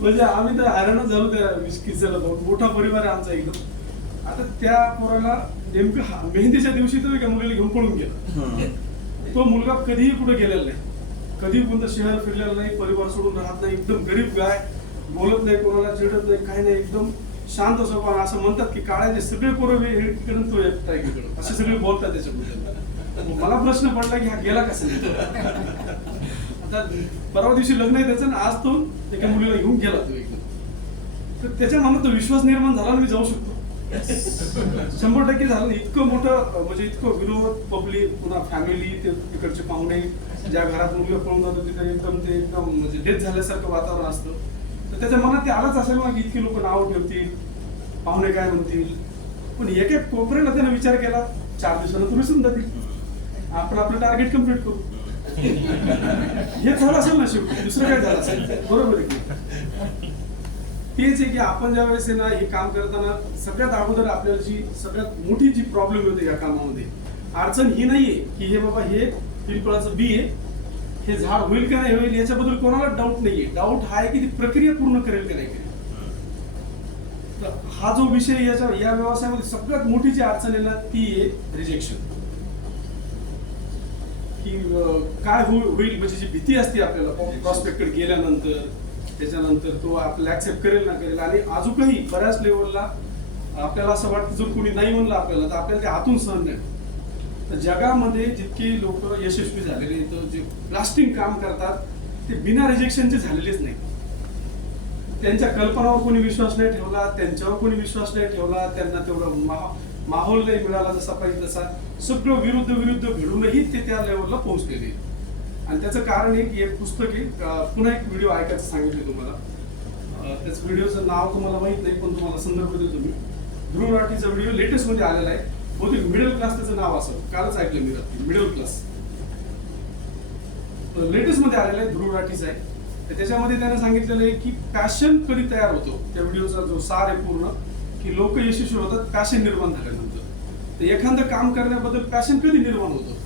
म्हणजे आम्ही तर हैराणच झालो त्या किस्साला. मोठा परिवार आहे आमचा एकदम. आता त्या पोराला नेमकं मेहंदीच्या दिवशी तो एका मुलीला घेऊन पळून गेला. तो मुलगा कधीही कुठे गेलेला नाही, कधी कोणतं शहर फिरलेलं नाही, परिवार सोडून राहत नाही, एकदम गरीब गाय, बोलत नाही, कोणाला चिडत नाही, काही नाही, एकदम शांत स्वभाव. असं म्हणतात की काळाचे सगळे पोरं इकडे तो एकटा इकडे असे सगळे बोलतात त्याच्याबद्दल. मला प्रश्न पडला की हा गेला कसा? आता परवा दिवशी लग्न आहे त्याचं आणि आज तो एका मुलीला घेऊन गेला तो एकदम. तर त्याच्या मनात तो विश्वास निर्माण झाला आणि मी जाऊ शकतो 100% झालं. इतकं मोठं म्हणजे इतकं विरोध, पब्लिक, पुन्हा फॅमिली, ते तिकडचे पाहुणे, ज्या घरात मुलगा पळून जातो तिथे एकदम म्हणजे डेथ झाल्यासारखं वातावरण असतं. तर त्याच्या मनात ते आलंच असेल ना की इतकी लोक नाव ठेवतील, पाहुणे काय म्हणतील. पण एक एक कोपऱ्याला त्याने विचार केला 4 दिवसानंतर विसरून जातील, आपण आपलं टार्गेट कम्प्लीट करू. हे झालं असेल ना शेवटी, दुसरं काय झालं असेल. बरोबर आहे. तेच आहे की आपण ज्या वेळेस ना हे काम करताना सगळ्यात अगोदर आपल्याला जी सगळ्यात मोठी जी प्रॉब्लेम होते या कामामध्ये, अडचण ही नाहीये की हे बाबा हे पिंपळाचं बी आहे, हे झाड होईल का नाही होईल याच्याबद्दल कोणाला डाऊट नाहीये. डाऊट हा आहे की ती प्रक्रिया पूर्ण करेल का नाही करेल. तर हा जो विषय या व्यवसायामध्ये सगळ्यात मोठी जी अडचण आहे ना ती आहे रिजेक्शन. की काय होईल म्हणजे जी भीती असते आपल्याला प्रॉस्पेक्टकडे गेल्यानंतर, त्याच्यानंतर तो आपल्याला ऍक्सेप्ट करेल ना करेल. आणि अजूनही बऱ्याच लेवलला आपल्याला असं वाटतं जर कोणी नाही म्हणलं आपल्याला तर आपल्याला ते आतून सहन नाही. तर जगामध्ये जितके लोक यशस्वी झालेले तर जे लास्टिंग काम करतात ते बिना रिजेक्शनचे झालेलेच नाही. त्यांच्या कल्पनावर कोणी विश्वास नाही ठेवला, त्यांच्यावर कोणी विश्वास नाही ठेवला, त्यांना तेवढा माहोल नाही मिळाला जसा पाहिजे तसा, सगळं विरुद्ध घडूनही ते त्या लेवलला पोहोचलेले. आणि त्याचं कारण एक पुस्तक आहे, पुन्हा एक व्हिडिओ ऐकायचं सांगितले तुम्हाला. त्याच व्हिडिओचं नाव तुम्हाला माहित नाही पण तुम्हाला संदर्भ देतो मी. ध्रुव राठीचा व्हिडिओ लेटेस्ट मध्ये आलेला आहे, बहुतेक मिडल क्लास त्याचं नाव असं, कालच ऐकलं मी रात्री, मिडल क्लास लेटेस्ट मध्ये आलेला आहे, ध्रुव राठीचा आहे. तर त्याच्यामध्ये त्याने सांगितलेलं आहे की पॅशन कधी तयार होतो. त्या व्हिडिओचा जो सार आहे पूर्ण की लोक यशस्वी होतात पॅशन निर्माण झाल्यानंतर. तर एखादं काम करण्याबद्दल पॅशन कधी निर्माण होतं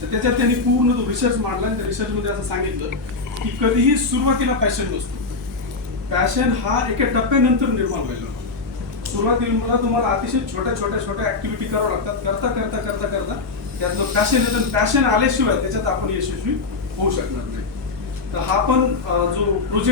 तर त्याच्यात त्यांनी पूर्ण तो रिसर्च मांडला. आणि त्या रिसर्च मध्ये असं सांगितलं की कधीही सुरुवातीला पॅशन नसतो. पॅशन हा एका टप्प्यानंतर निर्माण व्हायला. सुरुवातीला तुम्हाला अतिशय छोट्या ऍक्टिव्हिटी करावं लागतात. करता त्यातलं पॅशन येतं. पॅशन आल्याशिवाय त्याच्यात आपण यशस्वी होऊ शकणार नाही. तर हा पण जो प्रोजेक्ट